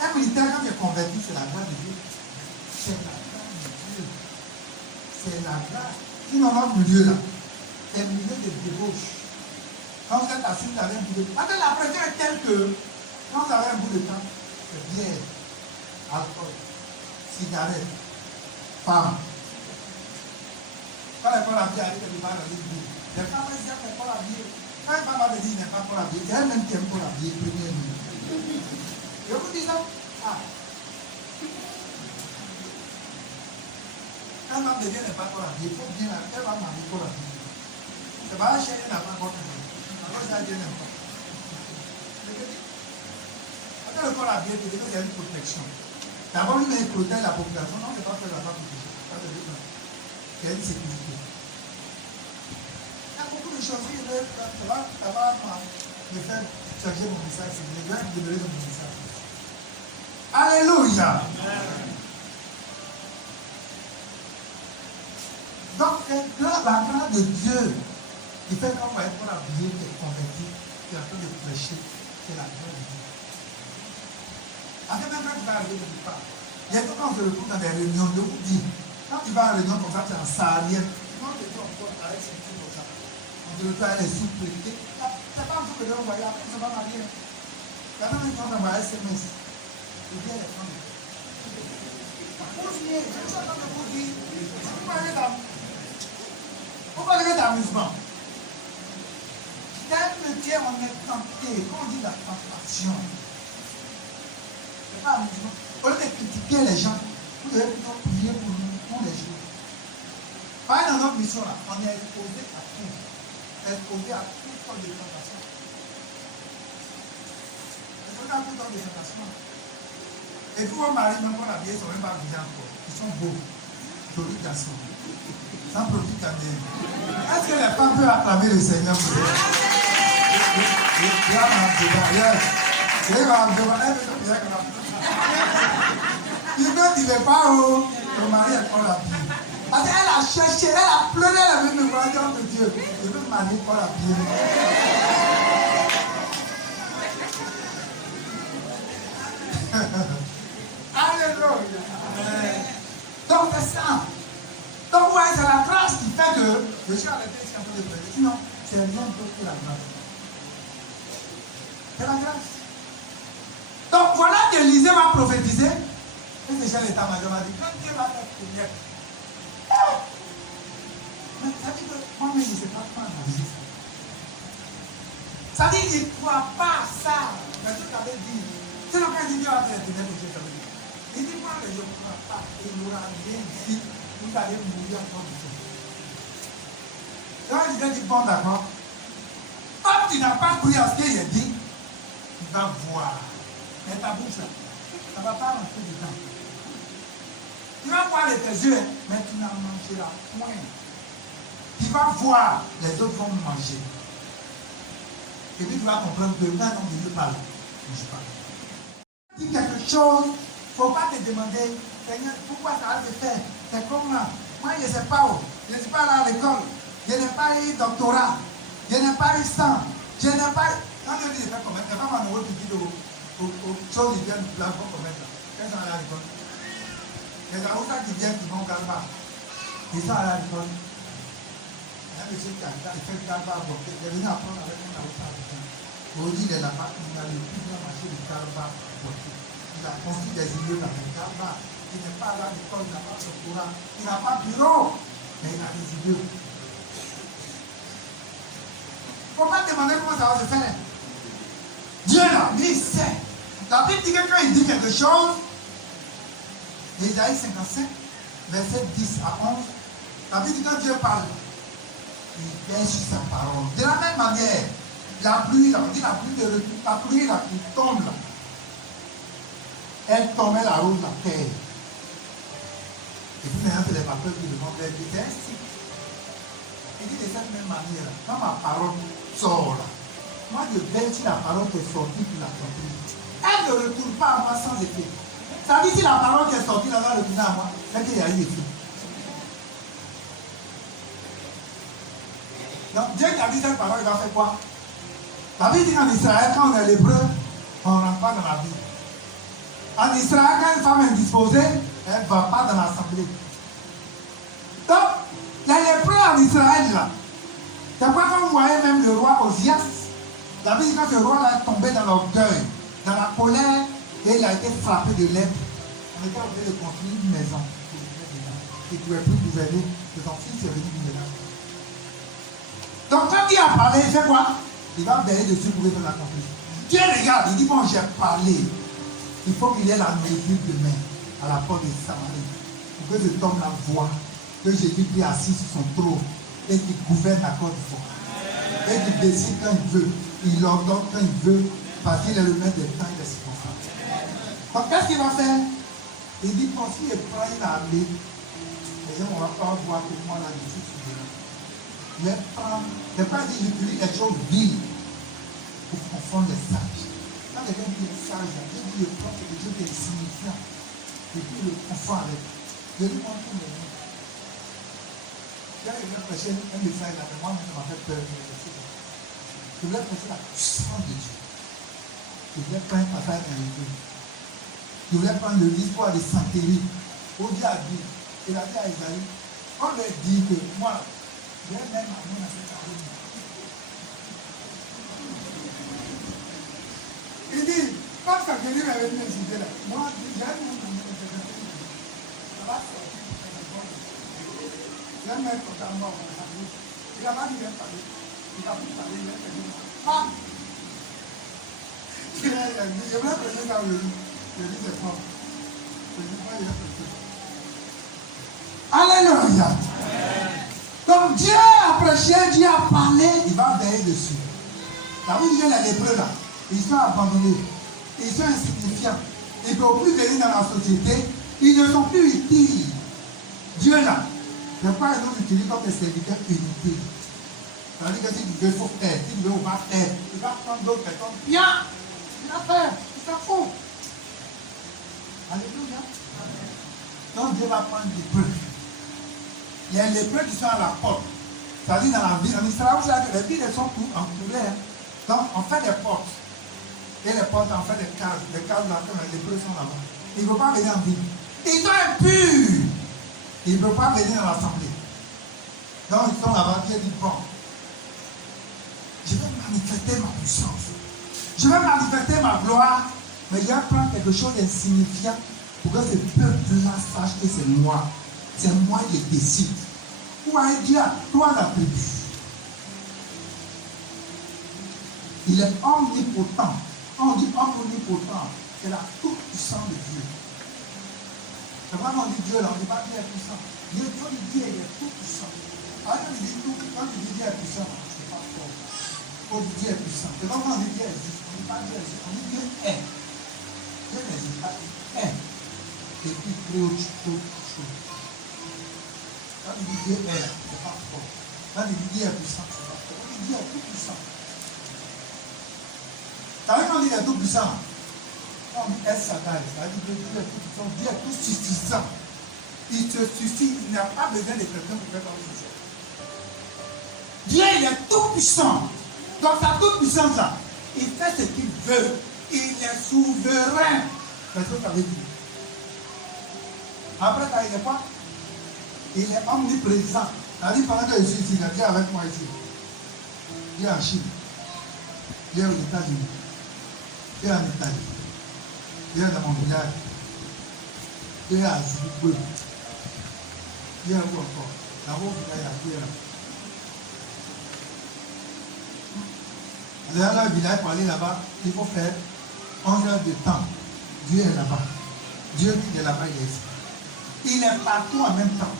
Un militaire, quand il est converti, c'est la grâce de Dieu. C'est la grâce de Dieu. C'est la grâce. Sinon, notre milieu, là, c'est un milieu de débauche. Quand vous êtes assis, vous avez un bout de temps. Parce que la pression est telle que, quand vous avez un bout de temps, c'est bière, alcool, cigarette, femme. Quand les femmes habillées arrivent, elles vont aller dire. Les femmes disent qu'elles n'aiment pas l'habiller. Quand une femme va me dire qu'elle n'aime pas pour l'habiller, c'est elle-même qui aime pour l'habiller, première nuit. Je vous dis ça. Ah. Quand une femme devient n'aime pas pour l'habiller, il faut bien la elle va marier pour l'habiller. C'est pas la chaîne n'a pas encore terminé. Ça Dieu n'aime pas. Quand le corps a bien dit, il y a une protection. D'abord, il protège la population. Non, c'est pas que la femme protège. Il y a une sécurité. Il y a beaucoup de choses qui ça va me faire changer mon message. Je vais libérer mon message. Alléluia. Donc, la grâce de Dieu qui fait qu'on va être pour la vie, qui est converti, qui est en train de prêcher, c'est la grâce de Dieu. En fait, même quand tu vas arriver quelque part, il y a tout quand on se retrouve dans des réunions, je vous dis, quand tu vas à une réunion comme ça, tu es en saharienne, tu manges de Dieu encore avec ce truc comme ça. On Je veux faire les sous-prêter. C'est pas un truc que l'on voyait, après, ça va marier. Quand même, quand on envoie SMS, il vient les prendre. Continuez, je suis en train de vous dire, vous parlez d'amusement. Dans le métier, on est tenté, quand on dit la tentation, c'est pas amusement. Au lieu de critiquer les gens, vous devez plutôt prier pour nous tous les jours. Pas dans notre mission là, on est exposé à tout. Exposé à toutes sortes de tentations. Exposé à toutes sortes de tentations. Et tous vos maris, même pour l'habiller, ne sont même pas habillés encore. Ils sont beaux. Jolis garçons. Sans profit quand même. Est-ce que les femmes peuvent acclamer le Seigneur pour eux? Il ne disait pas, oh, ton mari est pas habillé. Parce qu'elle a cherché, elle a pleuré, elle avait une voiture de Dieu. Je veux marier pas habillé. Alléluia. Donc c'est ça. Donc ouais, c'est la grâce qui fait que je suis arrêté ici en train de prêcher. Sinon, c'est rien d'autre que la grâce. C'est la grâce. Donc voilà qu'Élisée va prophétiser. Et déjà l'état-major m'a dit, quand Dieu va faire prière, mais ça dit que moi-même, je ne sais pas comment analyser ça. Ça dit qu'il ne croit pas à ça. Mais tout avait dit. C'est le cas de Dieu va faire prière pour Dieu. Il dit, moi, je ne crois pas. Il n'aura rien dit. Vous allez mourir encore du tout. Donc, il dit, bon, d'accord. Comme tu n'as pas cru à ce qu'il a dit, tu vas voir. Mais ta bouche, ça ne va pas rentrer dedans. Tu vas voir avec tes yeux, mais tu n'en mangeras point. Tu vas voir, les autres vont manger. Et puis tu vas comprendre que quand on Dieu parle, je parle. Dis quelque chose, il ne faut pas te demander, Seigneur, pourquoi ça va se faire? C'est comment? Moi, je ne sais pas où. Je ne suis pas là à l'école. Je n'ai pas eu doctorat. Je n'ai pas eu sang. Je n'ai pas eu. Quand je dis, c'est comment? C'est pas mon rôle qui dit aux choses qui viennent du plafond comme ça. Qu'est-ce qu'on a à l'école? Les Aoussa qui viennent qui vont Galba, ils sont à l'école. Il y a un monsieur qui a fait Galba avorté. Il est venu apprendre avec un Aoussa. Aujourd'hui, il est là-bas, il a le plus grand marché de Galba avorté. Il a construit des immeubles avec Galba. Il n'est pas là à l'école, il n'a pas de doctorat. Il n'a pas de bureau, mais il a des immeubles. Comment demander comment ça va se faire? Dieu là, lui, il sait. La Bible dit que quand il dit quelque chose, Ésaïe 55, verset 10 à 11, la Bible dit que quand Dieu parle, il veille sur sa parole. De la même manière, la pluie, là, on dit la pluie là, qui tombe là, elle tombe, elle arrose la terre. Et puis maintenant, c'est les vapeurs qui demandent l'air. C'est ainsi. Il dit de cette même manière, quand ma parole sort là, moi je veille sur la parole qui est sortie pour la sortie. Elle ne retourne pas à moi sans effet. Ça dit si la parole qui est sortie là va retourner à moi, c'est qu'il y a eu effet. Donc Dieu qui a dit cette parole, il va faire quoi? La Bible dit qu'en Israël, quand on est lépreux, on ne rentre pas dans la vie. En Israël, quand une femme est indisposée, elle ne va pas dans l'assemblée. Donc, les lépreux en Israël là, c'est pourquoi quand vous voyez même le roi Osias, la Bible dit quand ce roi-là est tombé dans l'orgueil, dans la colère, et il a été frappé de lèpre. On était obligé de construire une maison. Il ne pouvait plus gouverner. Son fils est venu gouverner. Donc quand il a parlé, il fait quoi? Il va veiller dessus pour qu'il l'accomplir. Dieu regarde, il dit bon, j'ai parlé. Il faut qu'il ait la nourriture demain à la porte de Samarie. Pour que cet homme la voie. Que Jésus est assis sur son trône et qu'il gouverne à Côte d'Ivoire. Et qu'il décide quand il veut. Il ordonne quand il veut. Parce qu'il est le maître des temps et des circonstances. Donc qu'est-ce qu'il va faire? Il dit quand s'il est prêt à aller, les gens ne vont pas voir que moi là je suis souverain. Il est pas dit qu'il utilise quelque chose de vil pour confondre les sages. Quand quelqu'un dit sage, il dit le prend quelque chose qui est signifiant. Et puis il le confond avec. Je lui montre tous les mots. Quand il voulait prêcher un message là, moi-même ça m'a fait peur. Je voulais prêcher la puissance de Dieu. Je voulais prendre un passage dans les yeux. Je voulais prendre l'histoire de Santéry. Où Dieu a dit, il a dit à Isaïe, on lui dit que moi, j'ai même amené dans cette arène. guérir avec mes idées là. Moi, j'ai un monde de ça va sortir. Je vais mettre ton mort. Il a pas dit, il va parler. Il va plus parler, il va faire. Ah! Je vais prendre ça au lit. Je dis c'est fort. Je dis pas, il va faire. Alléluia! Donc Dieu a prêché, Dieu a parlé, il va veiller dessus. La vie de les lépreux là, ils sont abandonnés, ils sont insignifiants, ils ne peuvent plus venir dans la société, ils ne sont plus utiles. Dieu là, je crois qu'ils nous utilisent comme des serviteurs inutiles. C'est-à-dire que si Dieu faut faire, si Dieu va faire, il va prendre d'autres personnes bien, il va faire, il s'en fout. Alléluia. Donc Dieu va prendre des lépreux. Il y a les lépreux qui sont à la porte. C'est-à-dire dans la ville, en Israël, vous savez que les villes sont toutes en couleur. Donc on fait des portes. Et les portes, on fait des cases. Les cases là, comme les lépreux sont là-bas. Ils ne peuvent pas venir en ville. Ils sont impurs. Ils ne peuvent pas venir dans l'assemblée. Donc ils sont là-bas. Dieu dit bon, je vais manifester ma puissance. Je vais manifester ma gloire. Mais je vais prendre quelque chose d'insignifiant pour que ce peuple-là sache que c'est moi. C'est moi qui décide. Vous voyez, Dieu a 3 attributs. Il est omnipotent. Quand on dit omnipotent, c'est la toute-puissance de Dieu. C'est vrai qu'on dit Dieu là, on ne dit pas Dieu est puissant. Dieu il est tout-puissant. Quand on dit Dieu est puissant, c'est pas fort. On dit Dieu est puissant. C'est comme quand on dit Dieu existe. On ne dit pas Dieu existe, on dit Dieu est. Dieu n'existe pas, il est. Et puis il crée autre chose. Quand il dit Dieu est, c'est pas fort. Quand il dit Dieu est puissant, c'est pas fort. On dit Dieu est tout puissant. Quand on dit Dieu est tout puissant, quand on dit El Shaddai, ça veut dire que Dieu est tout puissant, Dieu est tout suffisant. Il se suffit, il n'a pas besoin de quelqu'un pour faire comme ça. Dieu, il est tout puissant. Donc sa toute puissance là, il fait ce qu'il veut. Il est souverain. C'est ce que ça veut dire. Après, ça, il est quoi? Il est omniprésent. C'est-à-dire, pendant que je suis ici, il est avec moi ici. Il est en Chine. Il est aux États-Unis. Il est en Italie. Il est dans mon village. Il est à Zimbabwe. Il est où encore? Là-bas au village, il est là. Dans le village, pour aller là-bas, il faut faire 11 heures de temps. Dieu est là-bas. Dieu dit qu'il est là-bas, il est ici. Il est partout en même temps.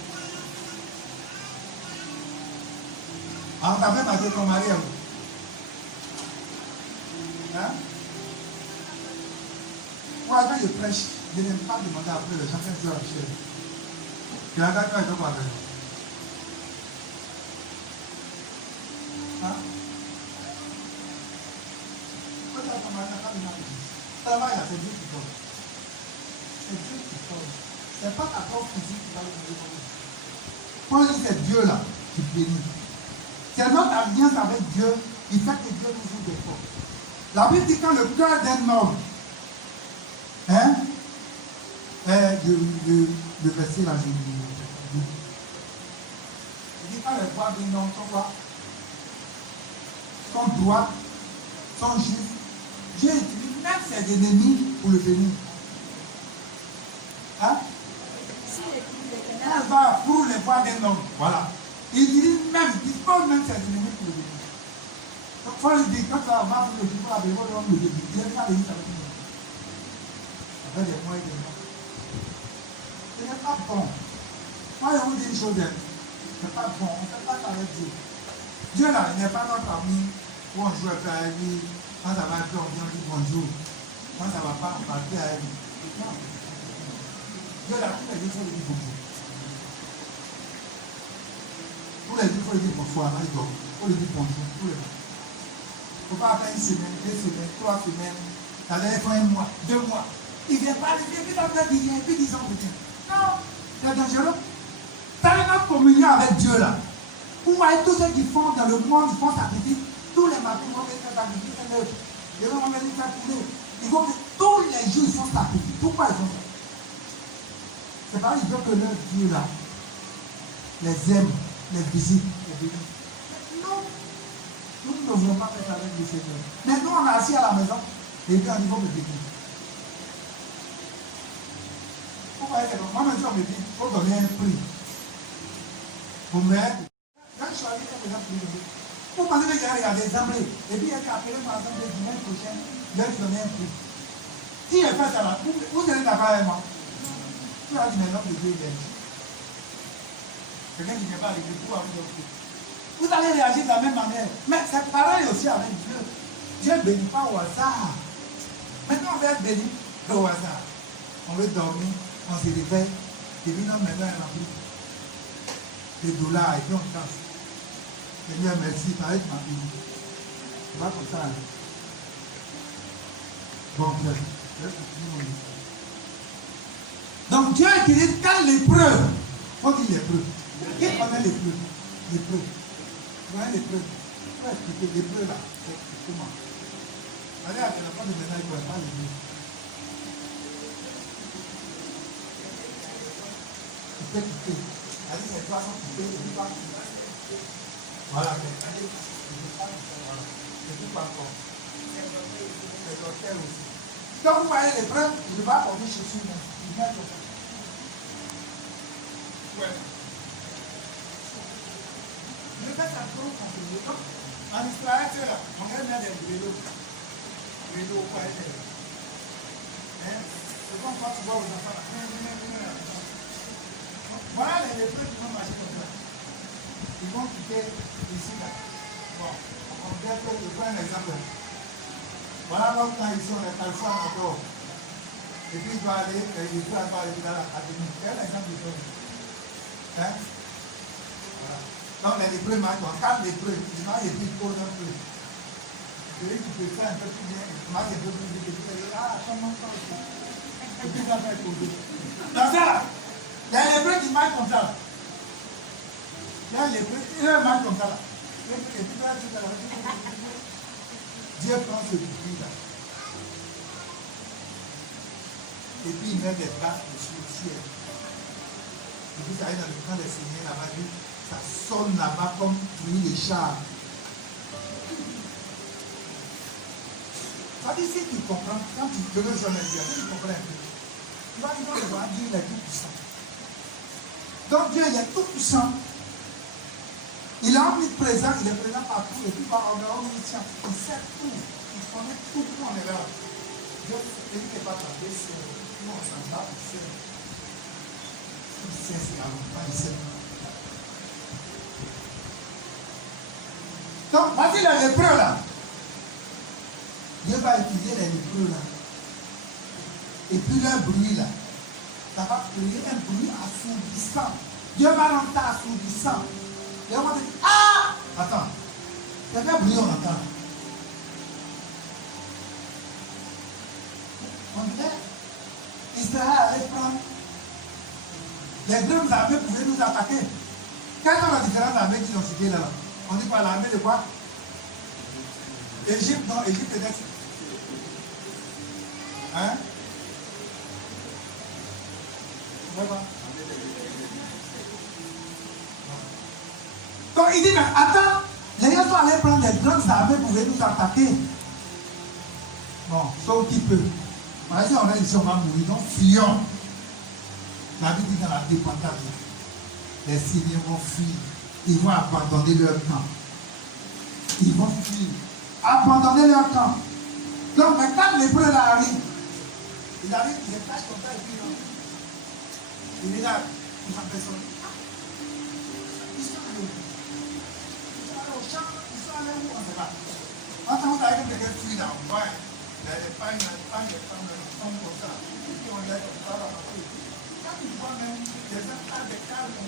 Alors, t'as même dit ton mari à vous. Hein? Moi, quand je prêche, je n'aime pas demander après les gens qui sont à la chaise. Je regarde quand ils sont avec nous. Hein? Travail, c'est Dieu qui donne. C'est Dieu qui donne. Ce n'est pas ta propre physique qui va le donner. Quand il dit c'est Dieu là qui bénit. C'est notre alliance avec Dieu qui fait que Dieu nous ouvre des portes. La Bible dit quand le cœur d'un homme, hein, le verset là, je il dit quand les voix d'un homme sont quoi? Sont droits, sont justes. Dieu utilise même ses ennemis pour le bénir. Hein? Elle va pour les voix d'un homme. Voilà. Il utilise même, il dispose même ses ennemis pour le bénir. Donc, il faut lui dire, quand ça va pour le bénir, pour la bénir, l'homme le bénir. Il n'est pas béni avec nous. Avec des moyens de nous. Ce n'est pas bon. Moi, je vous dis une chose, ce n'est pas bon. On ne fait pas ça avec Dieu. Dieu là, il n'est pas notre ami où on joue avec lui. Quand ça va bien, on vient dire bonjour. Quand ça ne va pas, on va dire à elle. Dieu là, tous les jours, il faut lui dire bonjour. Tous les jours, il faut lui dire bonsoir. Il faut lui dire bonjour. Tous les jours. Il ne faut pas faire une semaine, 2 semaines, 3 semaines. Ça doit être 1 mois, 2 mois. Il ne vient pas, il vient, puis dans le dit, puis 10 ans, revient. Non, c'est dangereux. Dans notre communion avec Dieu là, vous voyez tous ceux qui font dans le monde, ils font sacrifice. Tous les matins, ils vont faire sacrifice. Ils vont venir faire couler. Ils vont faire tous les jours, ils font sacrifice. Pourquoi ils font ça? C'est pas ils veulent que leur Dieu là les aime, les visite, les bénisse. Non. Nous ne voulons pas faire ça avec le Seigneur. Mais nous, on est assis à la maison. Et puis on dit, il faut me bénir. Moi, maintenant, on me dit, il faut donner un prix. Au maire, quand je suis arrivé, comme exemple, vous pensez qu'il y a des assemblées, et puis il y a appelé par l'assemblée dimanche prochain, il va lui donner un prix. Si il fait ça là, vous allez d'accord avec moi. Tu vas dire, mais l'homme de Dieu, il est dit. Quelqu'un qui ne vient pas arriver, pour avoir le prix. Vous allez réagir de la même manière. Mais c'est pareil aussi avec Dieu. Dieu ne bénit pas au hasard. Maintenant, on va être béni au hasard. On veut dormir, on se réveille, et puis non, maintenant, il y a plus. Des dollars, et puis on casse. Seigneur, merci, pareil, tu m'as béni. C'est pas comme ça. Hein? Bon, je vais continuer mon histoire. Donc, Dieu utilise quand l'épreuve. Il faut dire l'épreuve. Qui connaît l'épreuve? L'épreuve. Vous voyez l'épreuve? Il faut expliquer l'épreuve là. C'est comment? Allez à la fin de maintenant, il ne pourrait pas l'épreuve. Il peut quitter. Allez, c'est toi qui quitter, il ne peut pas quitter. Voilà, allez, il ne peut pas quitter. Voilà. Il ne peut pas encore. C'est l'hôtel aussi. Donc, vous voyez l'épreuve, il ne va pas porter chez lui. Il vient comme ça. Ouais. Le fait ça trop compliqué. En Israël, c'est là. On aime bien des vélos. Vélos, quoi, c'est comme quand tu vois aux enfants. Voilà les épreuves qui vont marcher comme ça. Ils vont quitter ici, là. Bon, on vient de prendre un exemple. Voilà l'autre temps ici, on est calçé encore. Et puis il doit aller, il doit aller dans l'académie. Quel exemple il donne? Hein? Voilà. Donc les épreuves marchent. Quand l'épreuve, il va épiter pour un peu. Celui qui peut faire un peu plus bien, il marche un peu plus vite. Et puis il dit, ah, comment ça aussi? Et puis il va faire pour deux. Dans ça, il y a l'épreuve qui marche comme ça. Il y a l'épreuve, il marche comme ça. Et puis là, Dieu prend ce bouclier là. Et puis il met des bases sur le ciel. Et puis ça arrive dans le camp des seigneurs là-bas, ça sonne là-bas comme pluie les chars. Ça dit, si tu comprends, quand tu veux le journal, si tu comprends un peu, tu vas dire que Dieu il est tout puissant. Donc Dieu il est tout puissant. Il est omniprésent, il est présent partout, et puis par en dehors, il sait tout, il connaît tout, on est là. Dieu, il n'est pas tombé, nous on s'en va, il sait. Il sait, c'est à longtemps, il sait. Donc, voici les lépreux là. Dieu va utiliser les lépreux là. Et puis leur bruit là, ça va créer un bruit assourdissant. Dieu va rendre ça assourdissant. Et on va dire, ah! Attends, c'est quel bruit on entend? On dirait, Israël allait prendre les grandes armées pouvaient nous attaquer. Quelles sont les différentes armées qui ont cité là? On dit quoi, l'armée de quoi? Égypte, non, Égypte peut-être. Hein? Donc il dit, mais attends, les gens sont allés prendre des grandes armées pour venir nous attaquer. Bon, sauf qui peut. Par exemple, on est ici, on va mourir, donc fuyons. La Bible dit dans la dépendance, les Syriens vont fuir, ils vont abandonner leur camp. Ils vont fuir, abandonner leur camp. Donc, mais quand l'épreuve arrive, il arrive, il les cache comme ça, et puis il regarde, il s'en personne. Ils sont allés où? Ils sont allés au champ, ils sont allés où? On ne sait pas. Quand on arrive, quelqu'un fuit là, on voit, il y a des pagnes, des femmes, comme ça. Et puis on les comme ça, là, quand tu vois même des enfants, des câbles,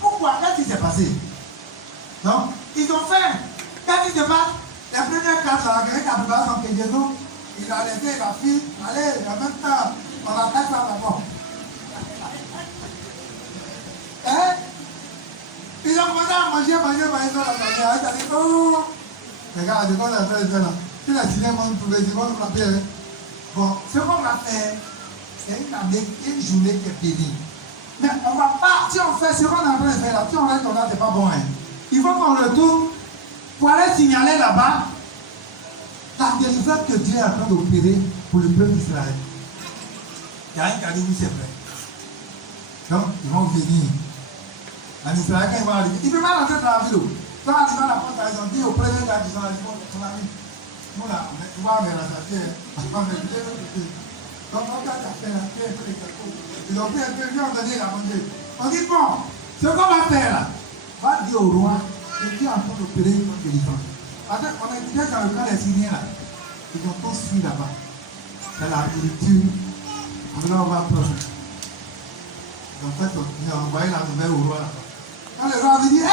pourquoi? Qu'est-ce qui s'est passé? Non? Ils ont faim. Qu'est-ce qui se passe? La première carte, la grecque a préparé son pédiaison. Il a laissé la fille. Allez, en même temps, on attaque ça d'abord. Hein? Ils ont commencé à manger, ils ont la oh! Regarde, je vois la faire là. Si la cinéma nous trouvait, ils vont nous frapper. Bon, ce qu'on va faire, c'est une journée qui est bénie. Mais on ne va pas, si on fait ce qu'on est en train de faire là, si on reste là, c'est pas bon. Hein. Il faut qu'on retourne pour aller signaler là-bas la délivrance que Dieu est en train d'opérer pour le peuple d'Israël. Il y a un qui a dit oui, c'est vrai. Donc, ils vont venir. En Israël, quand ils vont arriver, ils ne peuvent pas rentrer dans la ville. Quand ils arrivent à la porte, ils ont dit au premier gars qui sont là, ton ami, nous là, tu vois, on est rassasiés. Donc, on a fait la paix, ils ont fait un peu, ils ont donné la manger. On dit, bon, ce qu'on va faire là, va dire au roi, et qui est en train d'opérer une autre délivrance. Parce qu'on est déjà dans le cas des Syriens là, ils ont tous fui là-bas. C'est la nourriture. Là, on va prendre. En fait, on a envoyé la nouvelle au roi là-bas. Quand le roi lui dit, hé!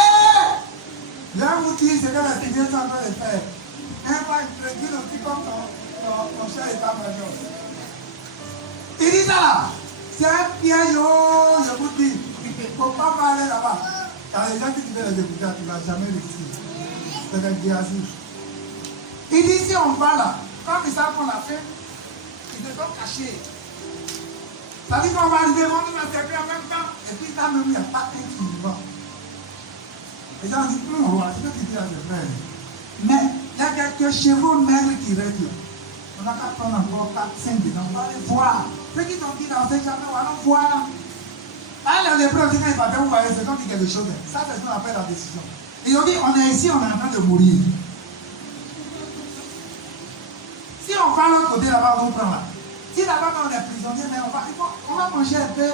Viens vous dire ce que les Syriens sont en train de faire. Un va introduire aussi comme ton cher état-major. Il dit ça là, c'est un piège, je vous dis. Il ne faut pas aller là-bas. Car les gens qui viennent les écouter, tu ne vas jamais réussir. C'est un Géasi. Il dit si on va là, comme ils savent qu'on a fait, ils se sont cachés. Ça dit qu'on va arriver, on va servir en même temps. Et puis là même, il n'y a pas un qui y va. Les gens disent, non, c'est ce que tu dis à tes frères. Mais il y a quelques chevaux maigres qui restent là. On n'a qu'à prendre encore 4, 5 dedans. On va aller voir. Ceux qui t'ont dit dans ces jamais, on va aller voir. Ah, les preuves, quand ils partaient, vous voyez, c'est comme dit quelque chose. Ça, c'est ce qu'on appelle la décision. Ils ont dit, on est ici, on est en train de mourir. Si on va de l'autre côté là-bas, on nous prend là. Si là-bas, on est prisonnier, mais on va manger un peu,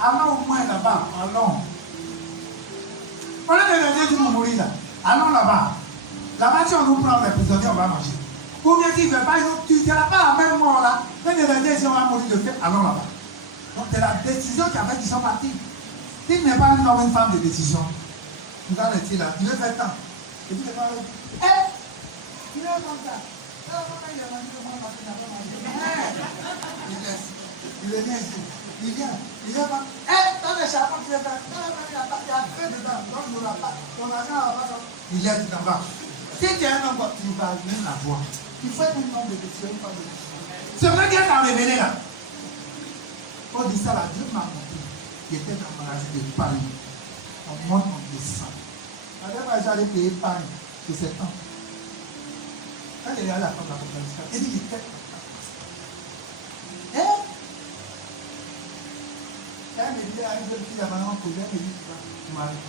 allons au moins là-bas, allons. On est de les dire, mourir là. Allons là-bas. Là-bas, si on nous prend les prisonniers, on va manger. Ou bien s'ils ne veulent pas, ils nous tuent. C'est là-bas, la même mort là. Mais de les dire, si on va mourir de faim, allons là-bas. Donc c'est la décision qui a fait qu'ils sont partis. S'il n'est pas un homme, une femme de décision, nous allons être là. Il veut faire tant. Et puis il va dire, hé, il est comme ça. Il est bien ici. Il vient. Il vient. Hé, dans les charbons, tu es là. Il y a feu dedans. Donc nous n'avons pas. Ton argent là-bas. Il est en bas. Si tu es un homme, tu vas venir la voir. Il faut être un homme de décision, une femme de décision. C'est vrai qu'il est dans les révélé là. On dit ça là, Dieu m'a montré. Il était dans le magasin de Paris. On monte, on descend. La dernière fois, j'allais payer Paris de 7 ans. Quand il est allé à la femme de la communauté, il dit qu'il était. Hein? Quand il me dit, à une jeune fille, il y a maintenant un projet, il me dit, tu m'as dit.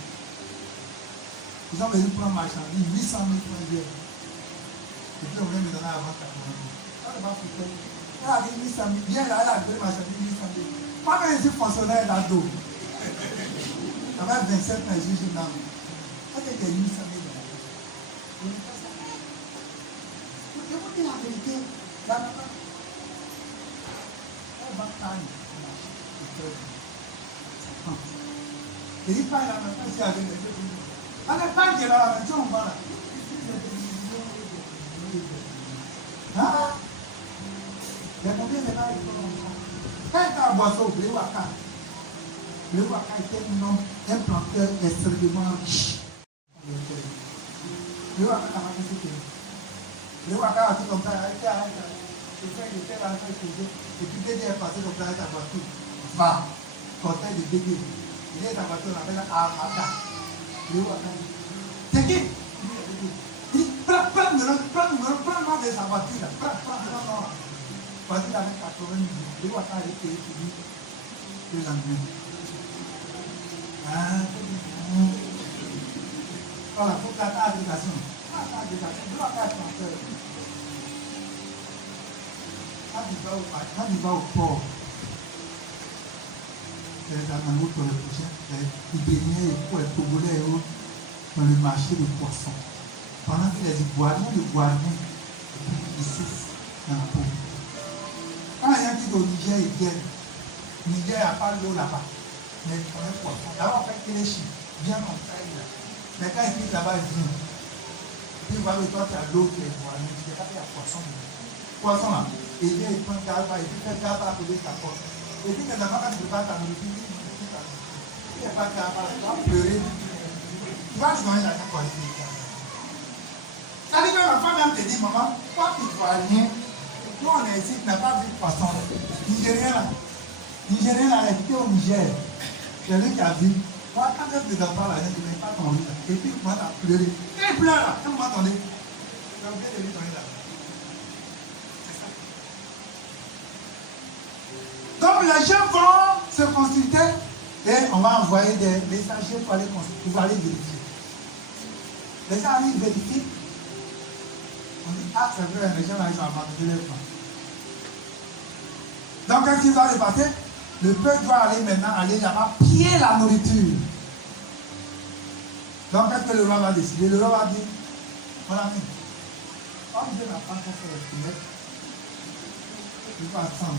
Ils ont venu prendre marchandise, 800 000 francs hier. Et puis on vient me donner avant 80 000. Ça ne va pas foutre. Elle a dit 800 000. Bien, elle a donné marchandise 800 000. Moi, quand je suis fonctionnaire d'ado, j'avais 27 ans, je suis dans. Quand il y a 800 000 dans la vie, je vous dis la vérité, là, on va tailler. Il dit pas la maison, c'est avec les deux. On n'est pas là, la maison, on va là. Hein? Les combien de temps ils font comme ça? Quand il y a un boisseau, le Waka était un planteur extrêmement riche. Le Waka a marqué ce qu'il y a. Le Waka a dit comme ça, il était là, et puis Dédé est passé comme ça avec sa voiture. Va, cortège de Dédé. Il est dans la voiture, on appelle Amada. Le Waka dit, c'est qui? Il dit, prends-moi de sa voiture. Prends. Voiture avec 80 000. Le Waka a été payé le lendemain. Voilà, il faut que la agrégation. Le Waka est planteur. Quand il va au port, dans la route pour le prochain, il baignait pour être togolais dans le marché de poissons. Pendant que les Ivoiriens, ils souffrent dans la peau. Quand il y a un qui est au Niger, ils viennent. Niger n'a pas l'eau là-bas. Mais il connaît poisson. Là-bas, on fait que les chiens. Bien comme ça, mais quand il quitte là-bas, il vient. Puis il va le toi, tu as l'eau qui est ivoirienne. Tu dis, il y a poisson. Poisson là. Et il vient, il prend Galba, et puis il fait Galba à côté de ta porte. Et puis, quand tu prépares ta nourriture, il n'y a pas de Galba, tu vas pleurer. Tu vas lui donner l'argent pour aller faire. Ça dit que ma femme même te dit, maman, toi tu ne vois rien. Nous on est ici, tu n'as pas vu de poisson. Nigérien là, il était au Niger. C'est lui qui a vu. Moi, quand je te enfants là, je ne mets pas ton lit là. Et puis, moi, tu as pleuré. Et il pleure là, quand vous m'entendez, tu as oublié de lui donner là. C'est ça. Donc les gens vont se consulter et on va envoyer des messagers pour aller consulter, pour aller vérifier. Les gens arrivent vérifier. On dit, ah c'est vrai, les gens là, ils ont abandonné les plans. Donc qu'est-ce qui va se passer? Le peuple doit aller maintenant, aller là-bas, piller la nourriture. Donc qu'est-ce que le roi va décider? Le roi va dire, mon ami, comme Dieu n'a pas encore fait les fenêtres, il faut attendre.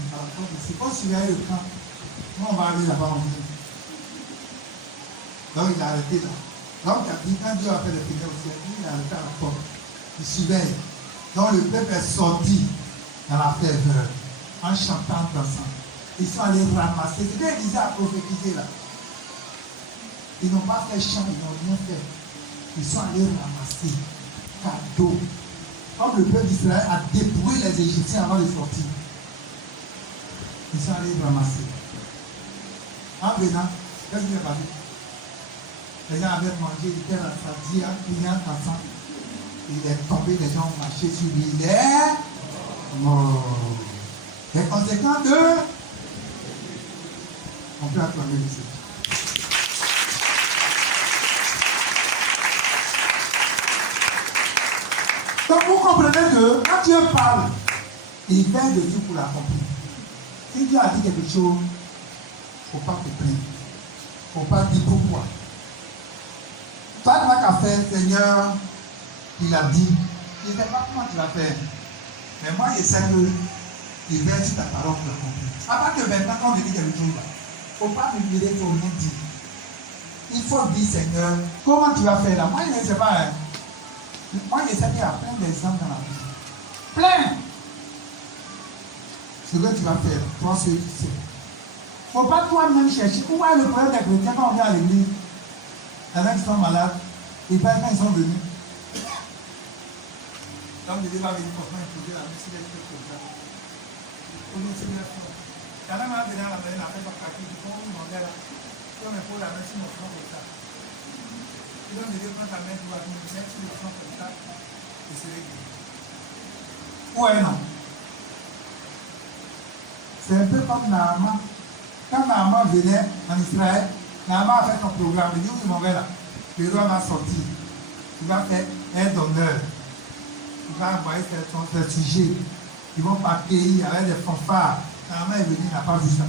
C'est pas surveiller le camp. Nous, on va aller là-bas en ville. Donc, il a arrêté là. Donc, il a dit, quand Dieu a fait les fenêtres au ciel, il a arrêté à la porte. Il surveille. Donc, le peuple est sorti dans la ferveur, en chantant, dansant. Ils sont allés ramasser. C'est bien qu'ils a prophétisé là. Ils n'ont pas fait chant, ils n'ont rien fait. Ils sont allés ramasser cadeaux. Comme le peuple d'Israël a dépouillé les Égyptiens avant de sortir. Ils sont allés ramasser. En venant, qu'est-ce qui est passé? Les gens avaient mangé, ils étaient rassasiés, il y a un enfant. Il est tombé, les gens ont marché sur lui. Il est mort. Les conséquences de... On peut acclamer le Seigneur. Donc vous comprenez que quand Dieu parle, il fait de tout pour l'accomplir. Si Dieu a dit quelque chose, il ne faut pas te plaindre. Il ne faut pas dire pourquoi. Toi, tu n'as qu'à faire, Seigneur, il a dit. Je ne sais pas comment tu vas faire. Mais moi, je sais que il veille sur ta parole pour l'accomplir. À part que maintenant, quand je dis quelque chose, il ne faut pas me dire, il faut rien dire. Il faut dire, Seigneur, comment tu vas faire là? Moi, je ne sais pas. Hein. Moi, je sais qu'il y a plein d'exemples dans la vie. Plein! Ce que tu vas faire, toi seul tu sais. Il ne faut pas toi-même chercher. Où est le problème des chrétiens quand on vient à l'église? Il y en a qui sont malades. Et pas quand ils sont venus. Donc, Dieu va venir pour imposer la musique des trucs comme ça. Il y en a qui viennent à la maison, la fête par qui, ils font une monnaie là. Comme il faut la main sur mon front comme ça. Et donc, Dieu prend ta main, tu vas venir mettre sur le front comme ça. Et c'est réglé. Ouais, non. C'est un peu comme Naaman. Quand Naaman venait en Israël, Naaman a fait son programme. Il dit, où je m'en vais là? Le roi va sortir. Il va faire un donneur. Il va envoyer ses sujets. Ils vont partir avec des fanfares. Naaman est venu, il n'a pas vu ça.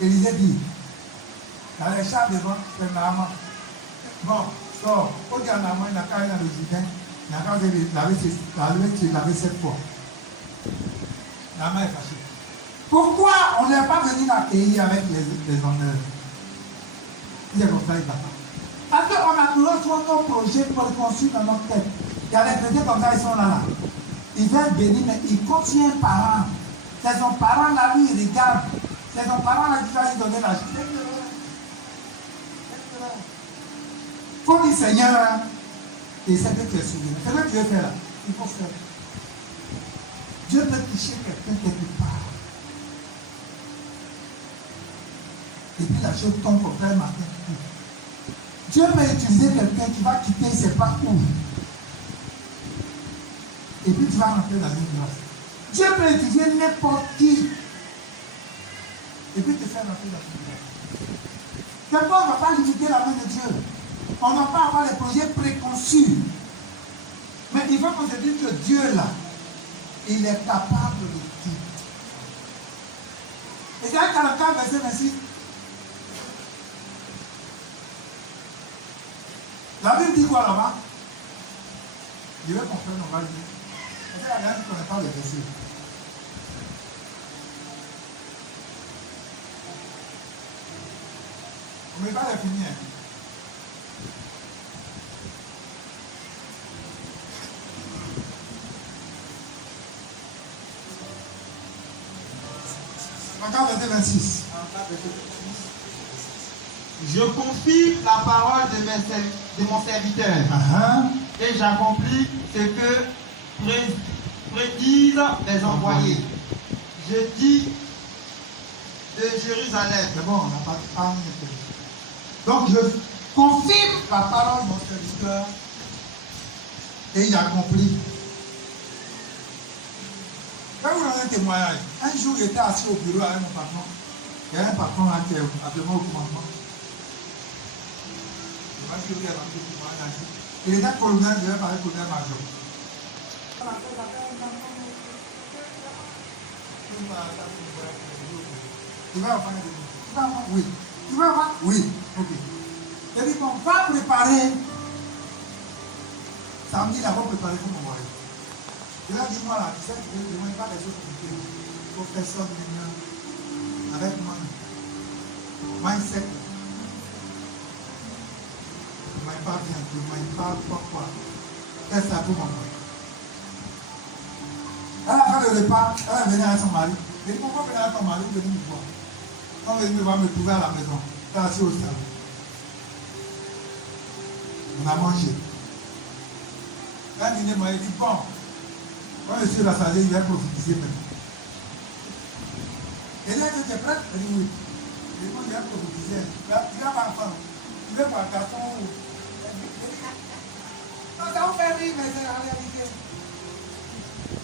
Élisée dit, dans les chars devant, c'est Naaman. Bon, sort. Au dit à Naaman, il n'a qu'à aller dans le Jourdain. Il n'a qu'à laver 7 fois. Naaman est fâché. Pourquoi on n'est pas venu l'accueillir avec les honneurs? Il est comme ça, il va pas. Parce qu'on a reçu nos projets pour le construire dans notre tête. Il y a des chrétiens comme ça, ils sont là. Ils veulent bénir, mais ils continuent un parent. C'est son parent là, lui, il regarde. C'est son parent là qui va lui donner l'argent. Il faut dire, Seigneur, et c'est que tu es souverain. C'est ce que tu veux faire là. Il faut faire. Dieu peut toucher quelqu'un quelque part. Et puis la chose tombe au vrai matin. Dieu peut utiliser quelqu'un qui va quitter, il ne sait pas où. Et puis tu vas rentrer dans une grâce. Dieu peut utiliser n'importe qui. Et puis te faire rentrer dans une grâce. Quelqu'un ne va pas limiter la main de Dieu. On ne va pas avoir les projets préconçus. Mais il faut qu'on se dise que Dieu là, il est capable de tout. Et c'est un 44, verset 26. La Bible dit quoi là-bas? Je vais comprendre, on va le dire. Parce qu'il y a rien qui ne connaît pas les versets. On ne peut pas les finir. Regarde verset 26. Je confie la parole de mon serviteur et j'accomplis ce que prédisent les envoyés. Je dis de Jérusalem. C'est bon, on n'a pas de parole. Donc je confirme la parole de mon serviteur et il accomplit Je vais vous donner un témoignage. Un jour, j'étais assis au bureau avec mon patron. Il y a un patron là qui est actuellement au commandement. Il était colonel, je vais parler colonel-major. Tu vas avoir oui. Tu vas avoir oui. Ok. Il dit bon, va préparer. Samedi, là, va préparer pour mon mari. Il a dit moi là, tu sais, je ne demande pas des choses compliquées. Il faut faire ça avec moi. Mindset. Je ne m'aime pas bien, je ne m'aime pas pourquoi. Qu'est-ce que ça pour mon mari? À la fin du repas, elle est venue avec son mari. Elle dit pourquoi venir avec ton mari, venir me voir. Quand elle va me trouver à la maison, elle est assise au salon. On a mangé. Quand il m'a dit bon, quand je suis rassasié, il va prophétiser maintenant. Et là, tu es prête? Elle dit oui. Et moi, il va prophétiser. Il a ma femme. Il veut pas un garçon. Non, ça vous fait rire, mais c'est la réalité.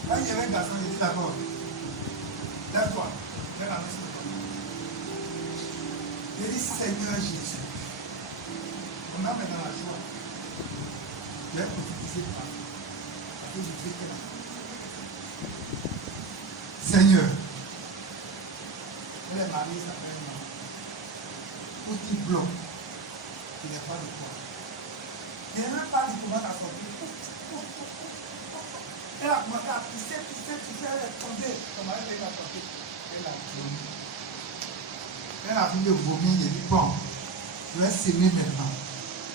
Quand il y avait un garçon, il dit d'accord. Lève-toi. Viens la main sur toi. Il dit Seigneur Jésus. On a maintenant la joie. Il va prophétiser par Seigneur, elle est mariée, ça fait un an. Petit bloc, il n'est pas de quoi. Il n'est même pas dit comment ça sortir. Elle a commencé à pisser, elle est tombée. Son mari est sorti. Elle a vomi. Elle a fini de vomir, il dit bon, je vais s'aimer maintenant.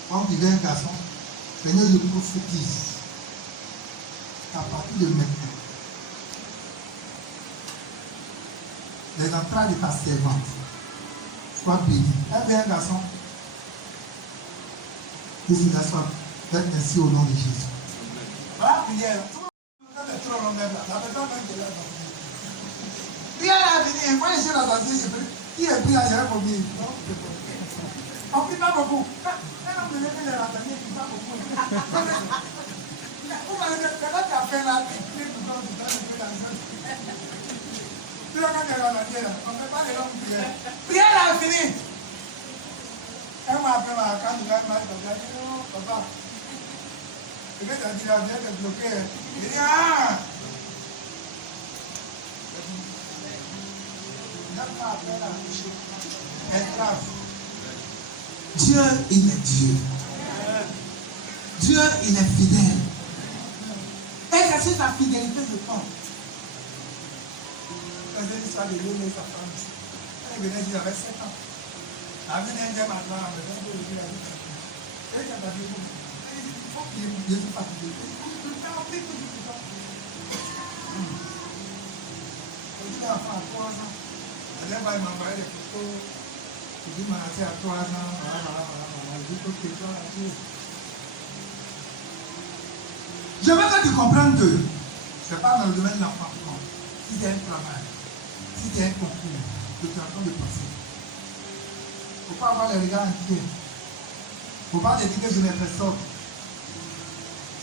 Quand il y a un garçon, Seigneur, je prophétise. À partir de maintenant, les entrailles de ta servante soient bénies. Elle veut un garçon. Que ce garçon fait ainsi au nom de Jésus. Voilà, prière. La personne même de l'air. Prière à venir. Moi, je suis là, qui est pris à gérer pour lui? On ne prie pas beaucoup. Un homme de l'église est rattaché, il ne prie pas beaucoup. Vous m'avez dit, quand tu as fait là, tu pries pour toi, tu donnes un peu d'argent. Tu vois, quand tu es dans la terre, on ne fait pas les longues prières. Prière là, fini. Elle m'a appelé quand il m'a dit, non, papa. Je vais te dire, elle vient te bloquer. Il dit, ah! Il n'a pas appelé la coucher. Esclave. Dieu, il est Dieu. Dieu, il est fidèle. Exercer sa fidélité de temps. Quand j'ai l'histoire de l'homme et sa femme, elle venait dire avec 7 ans. Elle venait dire maintenant à la maison de la vie. Elle dit, il faut qu'il y ait Dieu sa fidélité. Tout le temps, on prie tout le temps. Je dis à l'enfant à 3 ans. Elle va m'envoyer des photos. Je dis, Manassé à 3 ans. Voilà. Je dis, ok, toi, là, Dieu. Je veux que tu comprennes que ce n'est pas dans le domaine de l'enfant. Non. Si tu as un travail, si tu as un concours, que tu es en train de passer, il ne faut pas avoir les regards inquiets. Il ne faut pas te dire que je n'ai personne.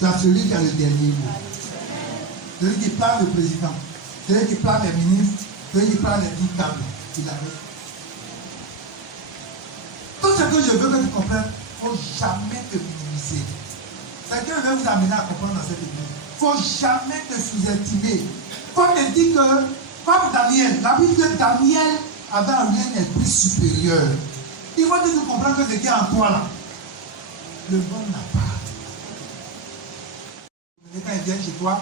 C'est celui qui a le dernier mot. Celui qui parle le président, celui qui parle les ministres, celui qui parle les dictables. Il a raison. Tout ce que je veux que tu comprennes, il ne faut jamais te minimiser. Quelqu'un veut vous amener à comprendre dans cette église. Il ne faut jamais te sous-estimer. Il faut te dire que, comme Daniel, la Bible dit que Daniel avait un esprit supérieur. Il faut que tu comprennes que ce qui est en toi là, le monde n'a pas. Quand ils viennent chez toi,